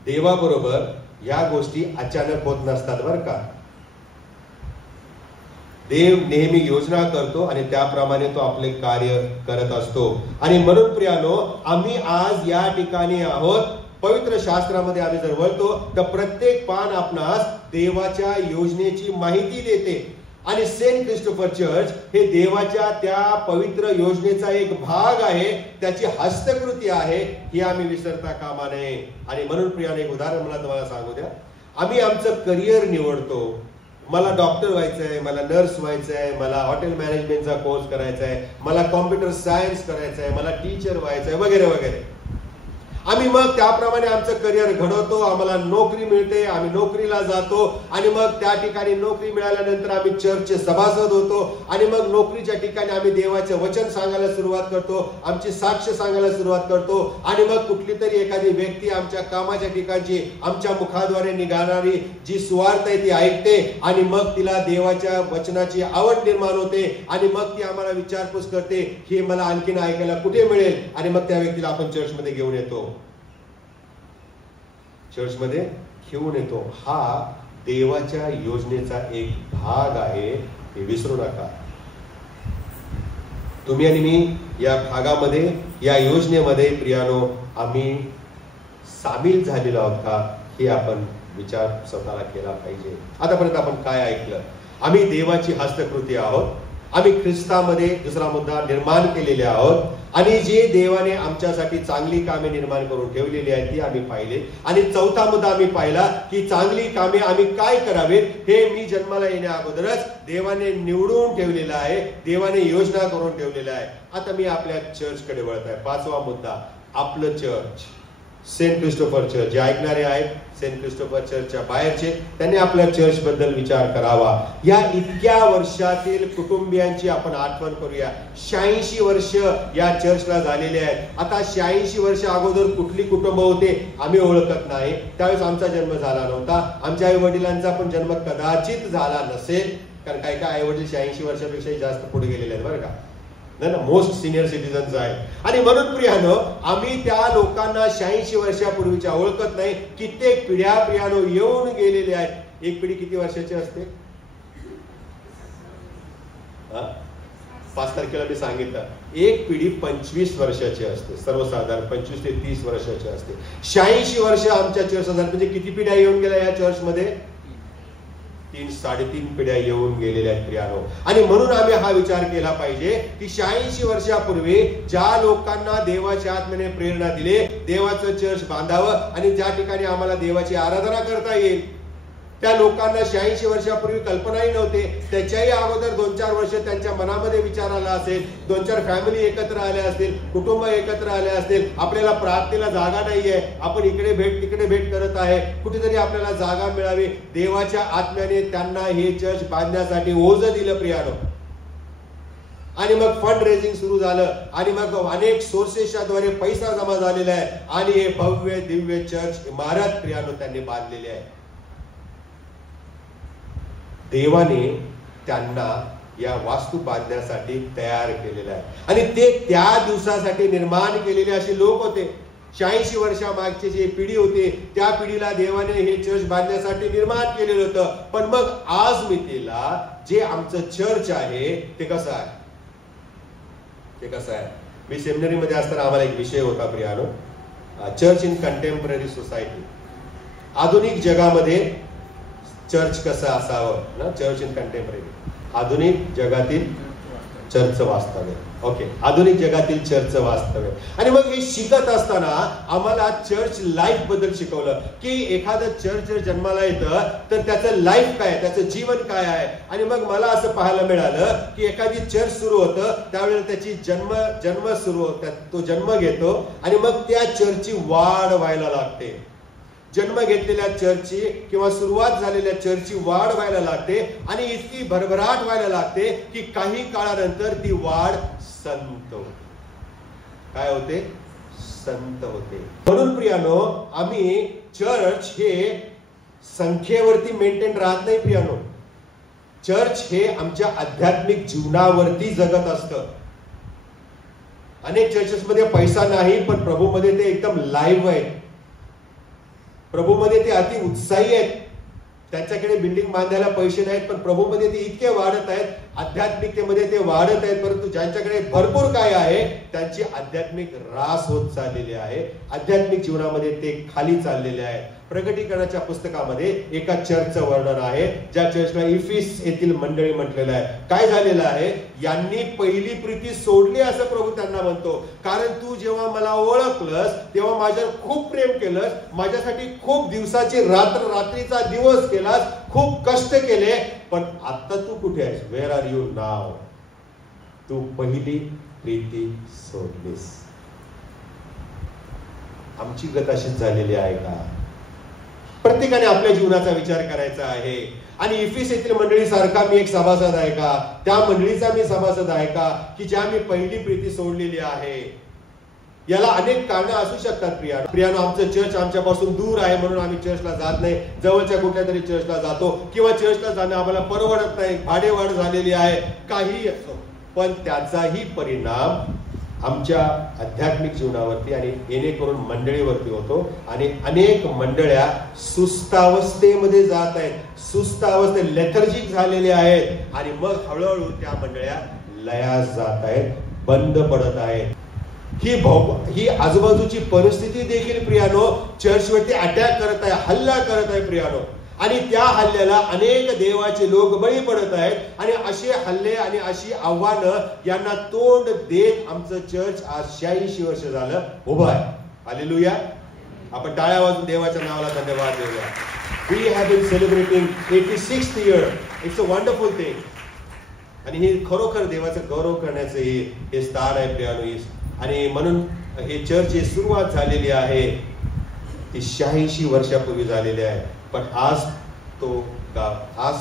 देवाबरोबर या गोष्टी अचानक होत नसतात बरं का. देव नेहमी योजना करतो आणि त्याप्रमाणे तो आपले कार्य करत असतो. आणि म्हणून प्रियानो, आम्ही आज या ठिकाणी आहोत पवित्र शास्त्रामध्ये आम्ही जर वळतो तर प्रत्येक पान आपणास देवाच्या योजनेची माहिती देते. आणि सेंट क्रिस्टोफर चर्च हे देवाच्या त्या पवित्र योजनेचा एक भाग आहे, त्याची हस्तकृती आहे, ही आम्ही विसरता कामा नये. आणि म्हणून प्रियाने एक उदाहरण मला तुम्हाला सांगू द्या. आम्ही आमचं करिअर निवडतो. मला डॉक्टर व्हायचं आहे, मला नर्स व्हायचं आहे, मला हॉटेल मॅनेजमेंटचा कोर्स करायचा आहे, मला कॉम्प्युटर सायन्स करायचं आहे, मला टीचर व्हायचं आहे, वगैरे वगैरे. आम्ही मग त्याप्रमाणे आमचं करिअर घडवतो, आम्हाला नोकरी मिळते, आम्ही नोकरीला जातो आणि मग त्या ठिकाणी नोकरी मिळाल्यानंतर आम्ही चर्चचे सभासद होतो आणि मग नोकरीच्या ठिकाणी आम्ही देवाचे वचन सांगायला सुरुवात करतो, आमची साक्ष सांगायला सुरुवात करतो आणि मग कुठली तरी एखादी व्यक्ती आमच्या कामाच्या ठिकाणची आमच्या मुखाद्वारे निघाणारी जी सुवार्ता आहे ती ऐकते आणि मग तिला देवाच्या वचनाची आवड निर्माण होते आणि मग ती आम्हाला विचारपूस करते, हे मला आणखीन ऐकायला कुठे मिळेल, आणि मग त्या व्यक्तीला आपण चर्चमध्ये घेऊन येतो. चर्चमध्ये घेऊन येतो. हा देवाच्या योजनेचा एक भाग आहे, हे विसरू नका. तुम्ही आणि मी या भागामध्ये, या योजनेमध्ये प्रियानो आम्ही सामील झालेलो आहोत का, हे आपण विचार स्वतःला केला पाहिजे. आतापर्यंत आपण काय ऐकलं? आम्ही देवाची हस्तकृती आहोत. आम्ही ख्रिस्तामध्ये, दुसरा मुद्दा, निर्माण केलेले आहोत आणि जे देवाने आमच्यासाठी चांगली कामे निर्माण करून ठेवलेली आहेत ती आम्ही पाहिले. आणि चौथा मुद्दा आम्ही पाहिला की चांगली कामे आम्ही काय करावेत हे मी जन्माला येण्या अगोदरच देवाने निवडून ठेवलेलं आहे, देवाने योजना करून ठेवलेलं आहे. आता मी आपल्या चर्चकडे वळत आहे. पाचवा मुद्दा, आपलं चर्च, सेंट क्रिस्टोफर चर्च. जे ऐकणारे आहेत सेंट क्रिस्टोफर चर्चच्या बाहेरचे, त्यांनी आपल्या चर्च बद्दल विचार करावा. या इतक्या वर्षातील कुटुंबियांची आपण आठवण करूया. 86 वर्ष या चर्चला झालेले आहेत. आता 86 वर्ष अगोदर कुठली कुटुंब होते आम्ही ओळखत नाही. त्यावेळेस आमचा जन्म झाला नव्हता, आमच्या आई वडिलांचा पण जन्म कदाचित झाला नसेल, कारण काही काय आई वडील 86 वर्षापेक्षा जास्त पुढे गेलेले आहेत बरं का, मोस्ट सिनियर सिटीजन्स आहेत. आणि म्हणून प्रियानो आम्ही त्या लोकांना 86 वर्षापूर्वीच्या ओळखत नाही. कित्येक पिढ्या प्रियानो येऊन गेलेले आहेत. एक पिढी किती वर्षाची असते? 5 तारखेला मी सांगितलं, एक पिढी 25 वर्षाची असते, सर्वसाधारण 25 ते 30 वर्षाची असते. 86 वर्ष आमच्या चर्च झाली, म्हणजे किती पिढ्या येऊन गेल्या या चर्चमध्ये? 3-3.5 पिढ्या येऊन गेलेल्या आहेत प्रियानो. आणि म्हणून आम्ही हा विचार केला पाहिजे की 86 वर्षापूर्वी ज्या लोकांना देवाच्या आत्म्याने प्रेरणा दिली, देवाचं चर्च बांधावं आणि ज्या ठिकाणी आम्हाला देवाची आराधना करता येईल, त्या लोकांना 86 वर्षापूर्वी कल्पनाही नव्हते. त्याच्याही अगोदर 2-4 वर्ष त्यांच्या मनामध्ये विचार आला असेल, 2-4 फॅमिली एकत्र आल्या असतील, कुटुंब एकत्र आले असतील, आपल्याला प्रार्थनेला जागा नाहीये, आपण इकडे भेट तिकडे भेट करत आहे, कुठेतरी आपल्याला जागा मिळावी. देवाच्या आत्म्याने त्यांना हे चर्च बांधण्यासाठी ओझं दिलं प्रियानो. आणि मग फंड रेझिंग सुरू झालं आणि मग अनेक सोर्सेसच्या द्वारे पैसा जमा झालेला आहे आणि हे भव्य दिव्य चर्च इमारत प्रियानो त्यांनी बांधलेली आहे. देवाने त्यांना या वास्तू बांधण्यासाठी तयार केलेलं आहे आणि ते त्या दिवसासाठी निर्माण केलेले असे लोक होते. 86 वर्षामागची जी पिढी होती त्या पिढीला देवाने हे चर्च बांधण्यासाठी निर्माण केलेलं होतं. पण मग आज मितीला जे आमचं चर्च आहे ते कसं आहे? ते कसं आहे? मी सेमिनरी मध्ये असताना आम्हाला एक विषय होता प्रियानो, चर्च इन कंटेम्पररी सोसायटी. आधुनिक जगामध्ये चर्च कसं असावं ना, चर्च इन कंटेम्पररी, आधुनिक जगातील चर्च वास्तव्य. ओके, आधुनिक जगातील चर्च वास्तव्य. आणि मग हे शिकत असताना आम्हाला चर्च लाईफ बद्दल शिकवलं की एखादं चर्च जर जन्माला येतं तर त्याचं लाईफ काय, त्याचं जीवन काय आहे. आणि मग मला असं पाहायला मिळालं की एखादी चर्च सुरू होतं त्यावेळेला त्याची जन्म सुरू होतात, तो जन्म घेतो आणि मग त्या चर्चची वाढ व्हायला लागते. जन्म घेतलेल्या चर्चची किंवा सुरुवात झालेल्या चर्चची वाढ व्हायला लागते आणि इतकी भरभराट व्हायला लागते की काही काळानंतर ती वाढ संत होते. काय होते? संत होते. म्हणून प्रियानो आम्ही चर्च हे संख्येवरती मेंटेन राहत नाही प्रियानो. चर्च हे आमच्या आध्यात्मिक जीवनावरती जगत असतं. अनेक चर्चेसमध्ये पैसा नाही पण प्रभूमध्ये ते एकदम लाईव्ह आहेत, प्रभूमध्ये ते अति उत्साही आहेत. त्यांच्याकडे बिल्डिंग बांधायला पैसे नाहीत पण प्रभूमध्ये ते इतके वाढत आहेत आध्यात्मिकतेमध्ये ते वाढत आहेत, परंतु ज्यांच्याकडे भरपूर काय आहे त्यांची आध्यात्मिक रास होत चाललेली आहे, आध्यात्मिक जीवनामध्ये ते खाली चाललेले आहे. प्रकटीकरणाच्या पुस्तकामध्ये एका चर्चचं वर्णन आहे, ज्या चर्चला इफिस येथील मंडळी म्हटलेलं आहे. काय झालेलं आहे, यांनी पहिली प्रीती सोडली असं प्रभू त्यांना म्हणतो. कारण तू जेव्हा मला ओळखलंस तेव्हा माझ्यावर खूप प्रेम केलंस, माझ्यासाठी खूप दिवसाची रात्रीचा दिवस केलास, खूप कष्ट केले, पण आता तू कुठे आहेस? वेअर आर यू नाव? तू पहिली प्रीती सोडलीस. आमची गत अशीच झालेली आहे का? प्रत्येकाने आपल्या जीवनाचा विचार करायचा आहे. आणि इफिस येथील मंडळी सारखा मी एक सभासद आहे का? त्या मंडळीचा मी सभासद आहे का की ज्या मी पहिली प्रीती सोडलेली आहे? याला अनेक कारणं असू शकतात. प्रियानो, आमचं चर्च आमच्यापासून दूर आहे म्हणून आम्ही चर्चला जात नाही. जवळच्या कुठल्या तरी चर्चला जातो, किंवा चर्चला जाणं आम्हाला परवडत नाही, भाडेवाढ झालेली आहे, काही असो. पण त्याचाही परिणाम आमच्या आध्यात्मिक जीवनावरती आणि येणेकरून मंडळीवरती होतो. आणि अनेक मंडळ्या सुस्तावस्थेमध्ये जात आहेत, सुस्तावस्थे लेथर्जिक झालेल्या आहेत, आणि मग हळूहळू त्या मंडळ्या लयास जात आहेत, बंद पडत आहेत. ही आजूबाजूची परिस्थिती देखील प्रियानो चर्चवरती अटॅक करत आहे, हल्ला करत आहे प्रियानो. आणि त्या हल्ल्याला अनेक देवाचे लोक बळी पडत आहेत. आणि असे हल्ले आणि अशी आव्हानं यांना तोंड देत आमचं चर्च आज 86 वर्ष झालं उभं आहे. हालेलुया. आपण टाळ्या वाजून देवाच्या नावाला धन्यवाद देऊया. We have been celebrating 86th year. It's a wonderful thing. आणि हे खरोखर देवाचं गौरव करण्याचं हे स्थान आहे प्रियानो. आणि म्हणून हे चर्च ही सुरुवात झालेली आहे ती 86 वर्षापूर्वी झालेली आहे. पण आज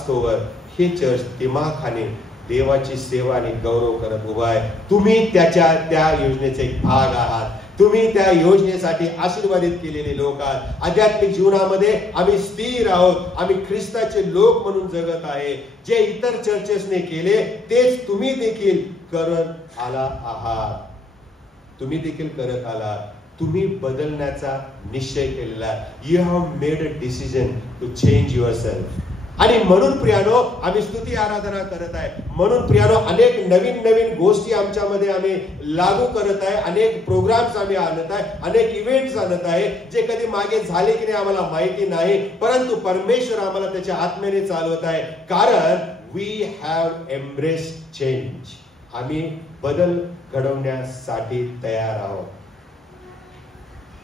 तोवर हे चर्च दिमाखाने देवाची सेवा आणि गौरव करत उभा आहे. तुम्ही त्या योजनेचे एक भाग आहात. तुम्ही त्या योजनेसाठी आशीर्वादित केलेले लोक आहात. आध्यात्मिक जीवनामध्ये आम्ही स्थिर आहोत. आम्ही ख्रिस्ताचे लोक म्हणून जगत आहे. जे इतर चर्चेसने केले तेच तुम्ही देखील करत आला आहात. तुम्ही देखील करत आलात. तुम्ही बदलण्याचा निश्चय केलेला आहे. You have made a decision to change yourself. आणि म्हणून प्रियानो आम्ही स्तुती आराधना करत आहे. म्हणून प्रियानो अनेक नवीन गोष्टी आमच्यामध्ये आम्ही लागू करत आहे. अनेक प्रोग्राम्स आम्ही आणत आहे, अनेक इव्हेंट्स आणत आहे, जे कधी मागे झाले की नाही आम्हाला माहिती नाही, परंतु परमेश्वर आम्हाला त्याच्या आत्म्याने चालवत आहे. कारण वी हॅव एम्ब्रेस्ड चेंज. आम्ही बदल घडवण्यासाठी तयार आहोत.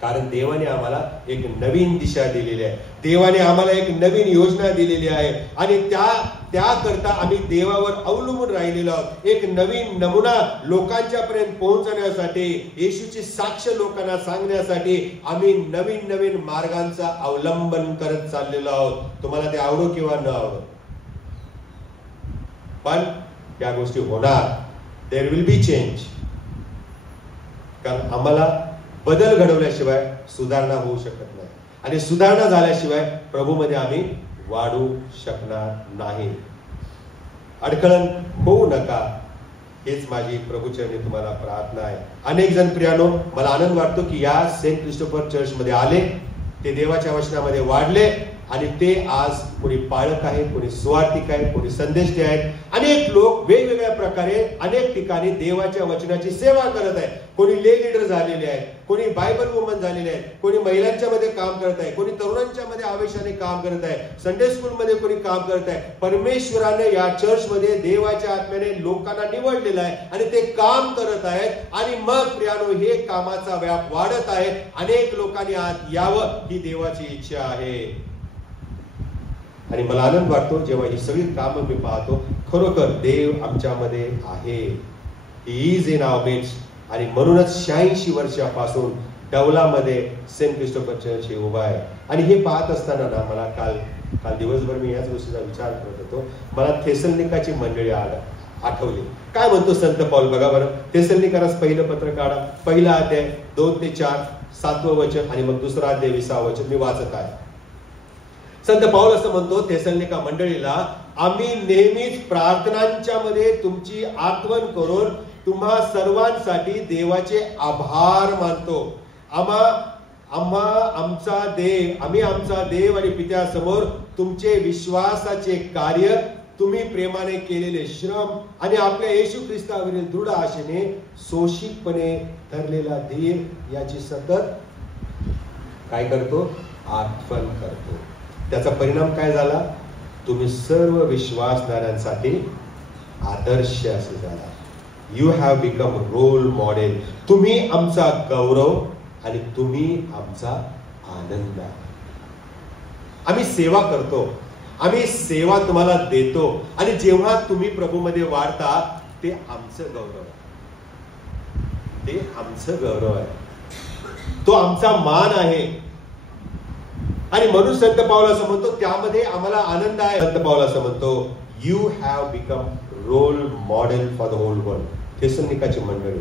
कारण देवाने आम्हाला एक नवीन दिशा दिलेली आहे. देवाने आम्हाला एक नवीन योजना दिलेली आहे. आणि त्याकरता आम्ही देवावर अवलंबून राहिलेलो आहोत. एक नवीन नमुना लोकांच्या पर्यंत पोहोचण्यासाठी, येशूची साक्ष लोकांना सांगण्यासाठी आम्ही नवीन मार्गांचा अवलंबन करत चाललेलो आहोत. तुम्हाला ते आवडो किंवा न आवडो, पण या गोष्टी होणार. There will be change. कारण आम्हाला बदल घडवल्याशिवाय सुधारणा होऊ शकत नाही. आणि सुधारणा झाल्याशिवाय प्रभूमध्ये आम्ही वाढू शकणार नाही. अडखळण होऊ नका, हेच माझी प्रभूचरणी तुम्हाला प्रार्थना आहे. अनेक जण प्रियानो, मला आनंद वाटतो की या सेंट क्रिस्टोफर चर्च मध्ये आले, ते देवाच्या वचनामध्ये वाढले, आणि ते आज कोणी पाळक आहे, कोणी सुवार्तिक आहे, कोणी संदेश आहेत. अनेक लोक वेगवेगळ्या प्रकारे अनेक ठिकाणी देवाच्या वचनाची सेवा करत आहेत. कोणी ले लीडर झालेले आहेत, कोणी बायबल वुमन झालेले आहेत, कोणी महिलांच्या मध्ये काम करत आहे, कोणी तरुणांच्या मध्ये आवेशाने काम करत आहे, संडे स्कूल मध्ये कोणी काम करत आहे. परमेश्वराने या चर्च मध्ये देवाच्या आत्म्याने लोकांना निवडलेलं आहे आणि ते काम करत आहेत. आणि मग प्रियानो हे कामाचा व्याप वाढत आहे. अनेक लोकांनी आत यावं ही देवाची इच्छा आहे. आणि मला आनंद वाटतो जेव्हा ही सगळी कामं मी पाहतो. खरोखर देव आमच्यामध्ये आहे. He is in our midst. आणि म्हणूनच 86 वर्षापासून डवलामध्ये सेंट क्रिस्टोफर चर्च हे उभा आहे. आणि हे पाहत असताना ना मला काल दिवसभर मी याच गोष्टीचा विचार करत होतो. मला थेसलनिकाची मंडळी आठवली. काय म्हणतो संत पौल बघा बरं. थेसलनिकांस पहिलं पत्र काढा, पहिला अध्याय 2 ते 4 7वं वचन, आणि मग दुसरा अध्याय 20वं वचन मी वाचत आहे. संत पौल असं म्हणतो थेसलनिका मंडळीला, आम्ही नेहमीच प्रार्थनांच्या मध्ये तुमची आठवण करून तुम्हा सर्वांसाठी देवाचे आभार मानतो. आम्ही आमचा देव आणि पित्यासमोर तुमचे विश्वासाचे कार्य तुम्ही प्रेमाने केलेले श्रम आणि आपल्या येशू ख्रिस्तावरील दृढ आशेने सोशिकपणे धरलेला धीर याची सतत काय करतो? आठवण करतो. त्याचा परिणाम काय झाला? तुम्ही सर्व विश्वासणाऱ्यांसाठी आदर्श असे झाला. You have become role model. तुम्ही आमचा गौरव आणि तुम्ही आमचा आनंद. आम्ही सेवा करतो, आम्ही सेवा तुम्हाला देतो आणि जेव्हा तुम्ही प्रभूमध्ये वाढता ते आमचं गौरव आहे. ते आमचं गौरव आहे, तो आमचा मान आहे. आणि म्हणून संत पाऊल असं म्हणतो त्यामध्ये आम्हाला आनंद आहे. संत पाऊल असं म्हणतो you have become role model for the whole world. थेसलोनिकाची मंडळी,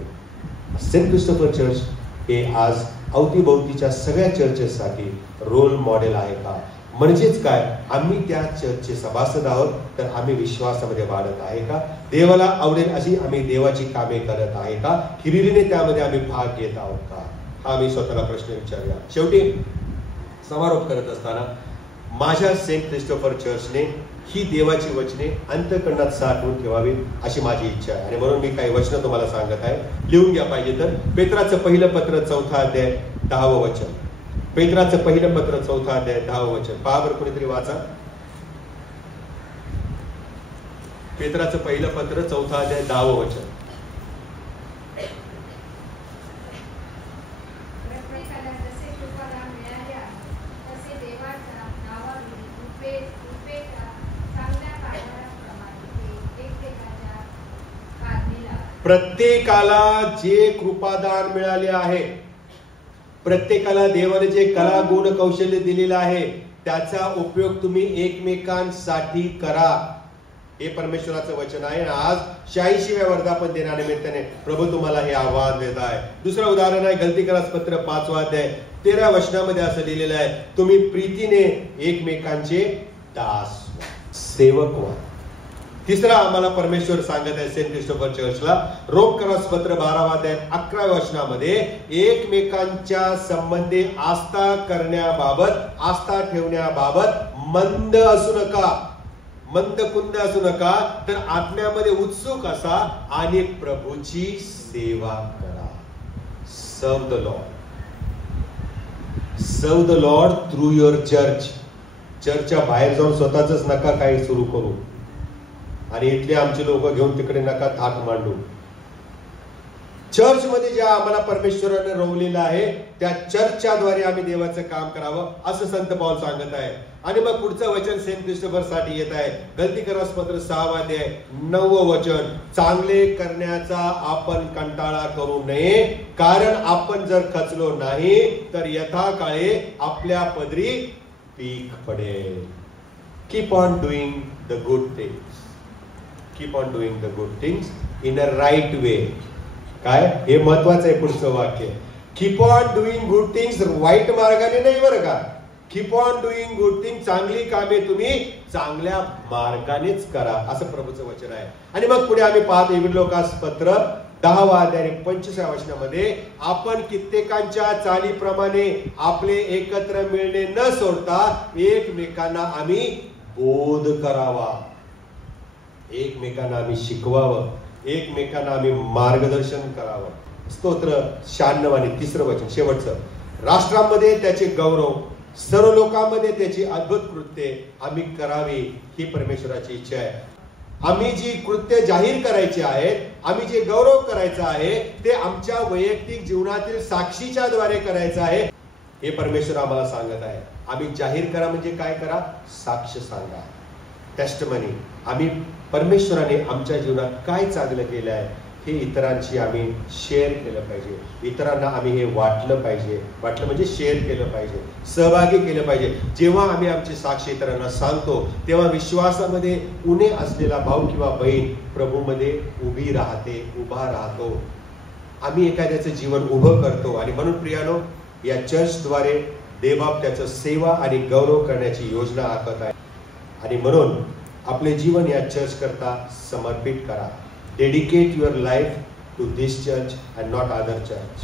सेंट क्रिस्टोफर चर्च हे आज अवतीभोवतीच्या सगळ्या चर्चेससाठी रोल मॉडेल आहे का? म्हणजेच काय, आम्ही त्या चर्चचे सभासद आहोत तर आम्ही विश्वासामध्ये वाढत आहे का? देवाला आवडेल अशी आम्ही देवाची कामे करत आहे का? हिरिरीने त्यामध्ये आम्ही भाग घेत आहोत का? हा आम्ही स्वतःला प्रश्न विचारूया. शेवटी समारोप करत असताना माझ्या सेंट क्रिस्टोफर चर्चने ही देवाची वचने अंतःकरणात साठवून ठेवावी अशी माझी इच्छा आहे. आणि म्हणून मी काही वचनं तुम्हाला सांगत आहे, लिहून घ्या पाहिजे तर. पेत्राचं पहिलं पत्र 4 अध्याय 10 वचन. पेत्राचं पहिलं पत्र 4 अध्याय 10 वचन. पहा बरं, कोणीतरी वाचा. पेत्राचं पहिलं पत्र 4 अध्याय 10 वचन. प्रत्येकाला जे कृपादान मिळाले आहे, प्रत्येकाला देवाने जे कला गुण कौशल्य दिलेलं आहे त्याचा उपयोग तुम्ही एकमेकांसाठी करा. हे परमेश्वराचं वचन आहे. आज 86व्या वर्धापन दिनानिमित्ताने प्रभू तुम्हाला हे आवाहन देत आहे. दुसरं उदाहरण आहे गलतीकरास पत्र 5 अध्याय 13 वचनामध्ये असं लिहिलेलं आहे, तुम्ही प्रीतीने एकमेकांचे दास व्हा, सेवक व्हा. तिसरा आम्हाला परमेश्वर सांगत आहे सेंट क्रिस्टोफर चर्चला, रोमकरास पत्र 12 अध्याय 11 वचनामध्ये एकमेकांच्या संबंधी आस्था करण्याबाबत, आस्था ठेवण्याबाबत मंद असू नका, मंद कुंद असू नका, तर आत्म्यामध्ये उत्सुक असा आणि प्रभूची सेवा करा. Serve the Lord, serve the Lord through your church. चर्चच्या बाहेर जाऊन स्वतःच नका काही सुरू करू आणि इथले आमचे लोक घेऊन तिकडे नका थाट मांडू. चर्च मध्ये ज्या आम्हाला परमेश्वराने रोवलेलं आहे त्या चर्चच्या द्वारे आम्ही देवाचं काम करावं असं संत पाऊल सांगत आहे. आणि मग पुढचं वचन सेंट क्रिस्टोफर साठी येत आहे. गलतीकरास पत्र 6 अध्याय 9 वचन, चांगले करण्याचा आपण कंटाळा करू नये, कारण आपण जर खचलो नाही तर यथाकाळे आपल्या पदरी पीक पडेल. Keep on doing the good things, keep on doing the good things in a right way. काय हे महत्वाचं आहे पुढचं वाक्य. Keep on doing good things, वाईट मार्गाने नाही बरं का. Keep on doing good thing, चांगली कामे तुम्ही चांगल्या मार्गानेच करा असं प्रभूचं वचन आहे. आणि मग पुढे आम्ही पाहतो इब्रिलोकास पत्र 10 अध्याय 25 वचनामध्ये, आपण कित्येकांच्या चालीप्रमाणे आपले एकत्र मिळणे न सोडता एकमेकांना आम्ही बोध करावा, एकमेकांना आम्ही शिकवावं, एकमेकांना आम्ही मार्गदर्शन करावं. स्तोत्र 96 आणि 3 वचन शेवटचं, राष्ट्रामध्ये त्याचे गौरव, सर्व लोकांमध्ये त्याची अद्भुत कृत्ये आम्ही करावी ही परमेश्वराची इच्छा आहे. आम्ही जी कृत्य जाहीर करायची आहेत, आम्ही जे गौरव करायचं आहे ते आमच्या वैयक्तिक जीवनातील साक्षीच्या द्वारे करायचं आहे हे परमेश्वर आम्हाला सांगत आहे. आम्ही जाहीर करा म्हणजे काय करा, साक्ष सांगा, टेस्टमनी. आम्ही परमेश्वराने आमच्या जीवनात काय चांगलं केलं आहे हे इतरांशी आम्ही शेअर केलं पाहिजे, इतरांना आम्ही हे वाटलं पाहिजे, वाटलं म्हणजे शेअर केलं पाहिजे, सहभागी केलं पाहिजे. जेव्हा आम्ही आमची साक्ष इतरांना सांगतो तेव्हा विश्वासामध्ये उणे असलेला भाऊ किंवा बहीण प्रभूमध्ये उभी राहते, उभा राहतो. आम्ही एखाद्याचं जीवन उभं करतो. आणि म्हणून प्रियानो, या चर्चद्वारे देवबाप त्याचं सेवा आणि गौरव करण्याची योजना आखत आहे. आणि म्हणून आपले जीवन या चर्च करता समर्पित करा. Dedicate your life to this church and not other church.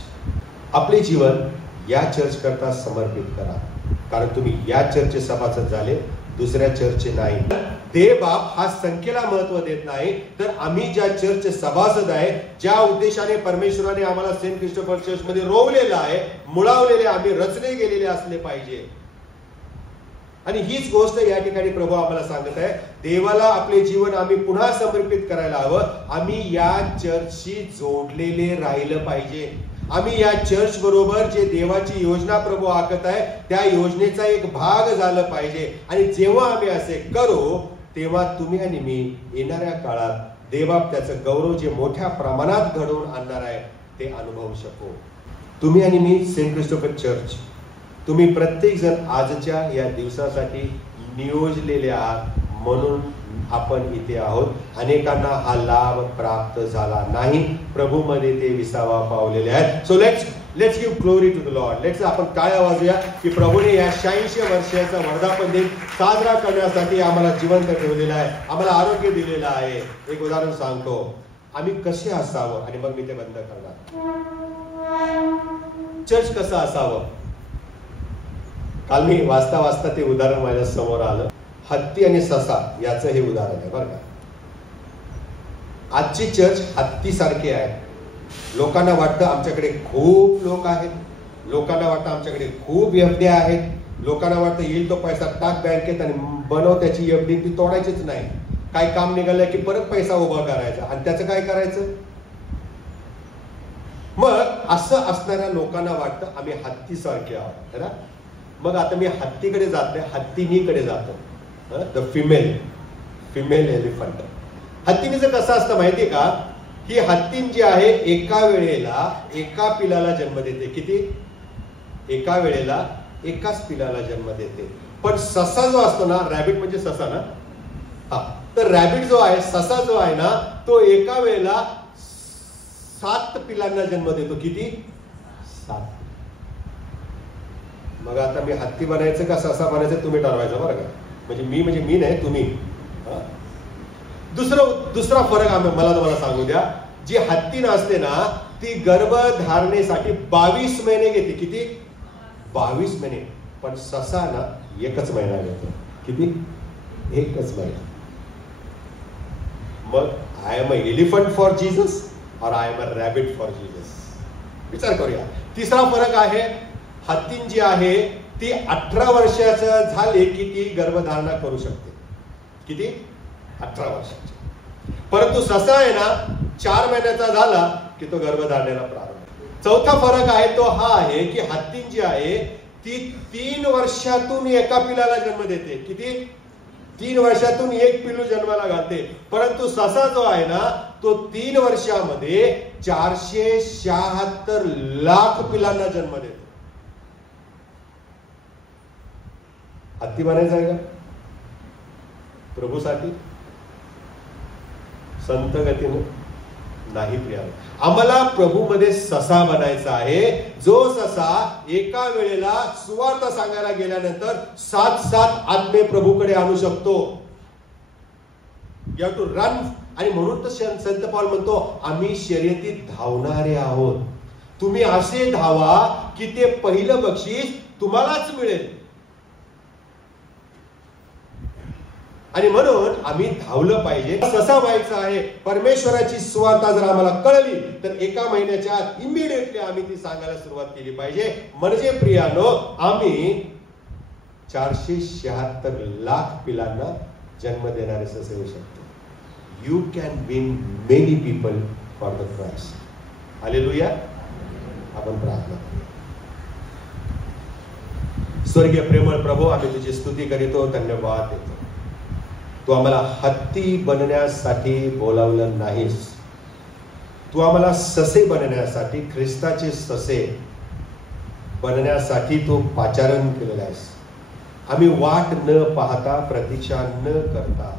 आपले जीवन या चर्च करता समर्पित करा, कारण तुम्ही या चर्चचे सभासद झाले दुसऱ्या चर्चचे नाही. देवबाप हा संख्येला महत्व देत नाही, तर आम्ही ज्या चर्च सभासद आहे, ज्या उद्देशाने परमेश्वराने आम्हाला सेंट क्रिस्टोफर चर्च मध्ये रोवलेलं आहे, मुळावलेले, आम्ही रचले गेलेले असले पाहिजे. आणि हीच गोष्ट या ठिकाणी प्रभू आम्हाला सांगत आहे. देवाला आपले जीवन आम्ही पुन्हा समर्पित करायला हवं. आम्ही या चर्चशी जोडलेले राहिलं पाहिजे. आम्ही या चर्च बरोबर जे देवाची योजना प्रभू आखत आहे, त्या योजनेचा एक भाग झालं पाहिजे. आणि जेव्हा आम्ही असे करू, तेव्हा तुम्ही आणि मी येणाऱ्या काळात देवबाप त्याचं गौरव जे मोठ्या प्रमाणात घडवून आणणार आहे ते अनुभवू शकू. तुम्ही आणि मी सेंट क्रिस्टोफर चर्च, तुम्ही प्रत्येक जण आजच्या या दिवसासाठी नियोजलेले आहात, म्हणून आपण इथे आहोत. अनेकांना हा लाभ प्राप्त झाला नाही, प्रभू मध्ये ते विसावा पावलेले आहेत. So let's give glory to the Lord. Let's आपण टाळ्या वाजूया की प्रभूने या 86 वर्षाचा वर्धापन दिन साजरा करण्यासाठी आम्हाला जिवंत ठेवलेला आहे, आम्हाला आरोग्य दिलेलं आहे. एक उदाहरण सांगतो, आम्ही कसे असावं, आणि मग मी ते बंद करणार. चर्च कसं असावं, काल मी वाचता वाचता ते उदाहरण माझ्या समोर आलं. हत्ती आणि ससा याचं हे उदाहरण आहे बरं का. आजची चर्च हत्ती सारखी आहे. लोकांना वाटतं आमच्याकडे खूप लोक आहेत, लोकांना वाटतं आमच्याकडे खूप एफडी आहेत, लोकांना वाटतं येईल तो पैसा टाक बँकेत आणि बनव त्याची एफडी, ती तोडायचीच नाही. काय काम निघालं की परत पैसा उभा करायचा, आणि त्याचं काय करायचं. मग असं असणाऱ्या लोकांना वाटतं आम्ही हत्ती सारखे आहोत ना. मग आता मी हत्तीकडे जात नाही, हत्तीनीकडे जातो. The female elephant. हत्तीनीचं कसं असतं माहितीये का, ही हत्तीन जी आहे एका वेळेला एका पिलाला जन्म देते. किती? एका वेळेला एकाच पिलाला जन्म देते. पण ससा जो असतो ना, रॅबिट म्हणजे ससा ना, हा, तर रॅबिट जो आहे, ससा जो आहे ना, तो एका वेळेला 7 पिलांना जन्म देतो. किती? 7. मग आता मी हत्ती बनायचं का ससा बनायचं तुम्ही ठरवायचं बरं का. म्हणजे मी नाही, तुम्ही. दुसरा फरक मला तुम्हाला सांगू द्या. जी हत्ती असते ना, ती गर्भधारणेसाठी 22 महिने घेते. किती? 22 महिने. पण ससा ना 1च महिना घेतो. किती? 1च महिना. मग I am a elephant for Jesus or I am a rabbit for Jesus. विचार करूया. तिसरा फरक आहे, हत्तीन जी आहे ती 18 वर्षाचं झाले की ती गर्भधारणा करू शकते. किती? 18 वर्षाची. परंतु ससा आहे ना, 4 महिन्याचा झाला की तो गर्भधारणेला प्रारंभ. चौथा फरक आहे तो हा आहे की हत्तीन जी आहे ती 3 वर्षातून एका पिलाला जन्म देते. किती? 3 वर्षातून एक पिलू जन्माला घालते. परंतु ससा जो आहे ना, तो 3 वर्षामध्ये 476 लाख पिलांना जन्म देतो. हत्ती बनायचं आहे का प्रभूसाठी? संत गतीनं नाही प्रिया. आम्हाला प्रभूमध्ये ससा बनायचा आहे, जो ससा एका वेळेला सुवार्थ सांगायला गेल्यानंतर 7 आत्मे प्रभूकडे आणू शकतो. You have to run. आणि म्हणून तर संत पौल म्हणतो आम्ही शर्यतीत धावणारे आहोत. तुम्ही असे धावा की ते पहिलं बक्षीस तुम्हालाच मिळेल. आणि म्हणून आम्ही धावलं पाहिजे. ससा व्हायचं आहे. परमेश्वराची सुवार्ता जर आम्हाला कळली तर एका महिन्याच्या आत इमिडिएटली आम्ही ती सांगायला सुरुवात केली पाहिजे. म्हणजे प्रियानो, आम्ही 476 लाख पिलांना जन्म देणारे ससे होऊ शकतो. You can win many people for the Christ. Hallelujah. आपण प्रार्थना करू. स्वर्गीय प्रेमळ प्रभू, आम्ही तुझी स्तुती करीतो, धन्यवाद देतो. तू आम्हाला हत्ती बनण्यासाठी बोलावलं नाहीस. तू आम्हाला ससे बनण्यासाठी, ख्रिस्ताचे ससे बनण्यासाठी तू पाचारण केलेलं आहेस. आम्ही वाट न पाहता, प्रतीक्षा न करता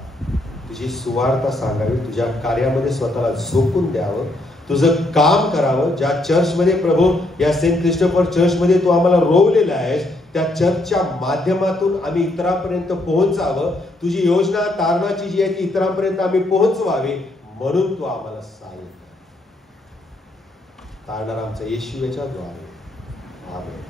तुझी सुवार्ता सांगावी, तुझ्या कार्यामध्ये स्वतःला झोकून द्यावं, तुझं काम करावं. ज्या चर्चमध्ये प्रभू, या सेंट क्रिस्टोफर चर्चमध्ये तू आम्हाला रोवलेला आहेस, त्या चर्चच्या माध्यमातून आम्ही इतरांपर्यंत पोहोचावं. तुझी योजना तारणाची जी आहे ती इतरांपर्यंत आम्ही पोहोचवावी, म्हणून तू आम्हाला सहाय्य कर. तारणार आमच्या येशूच्या द्वारे. आमेन.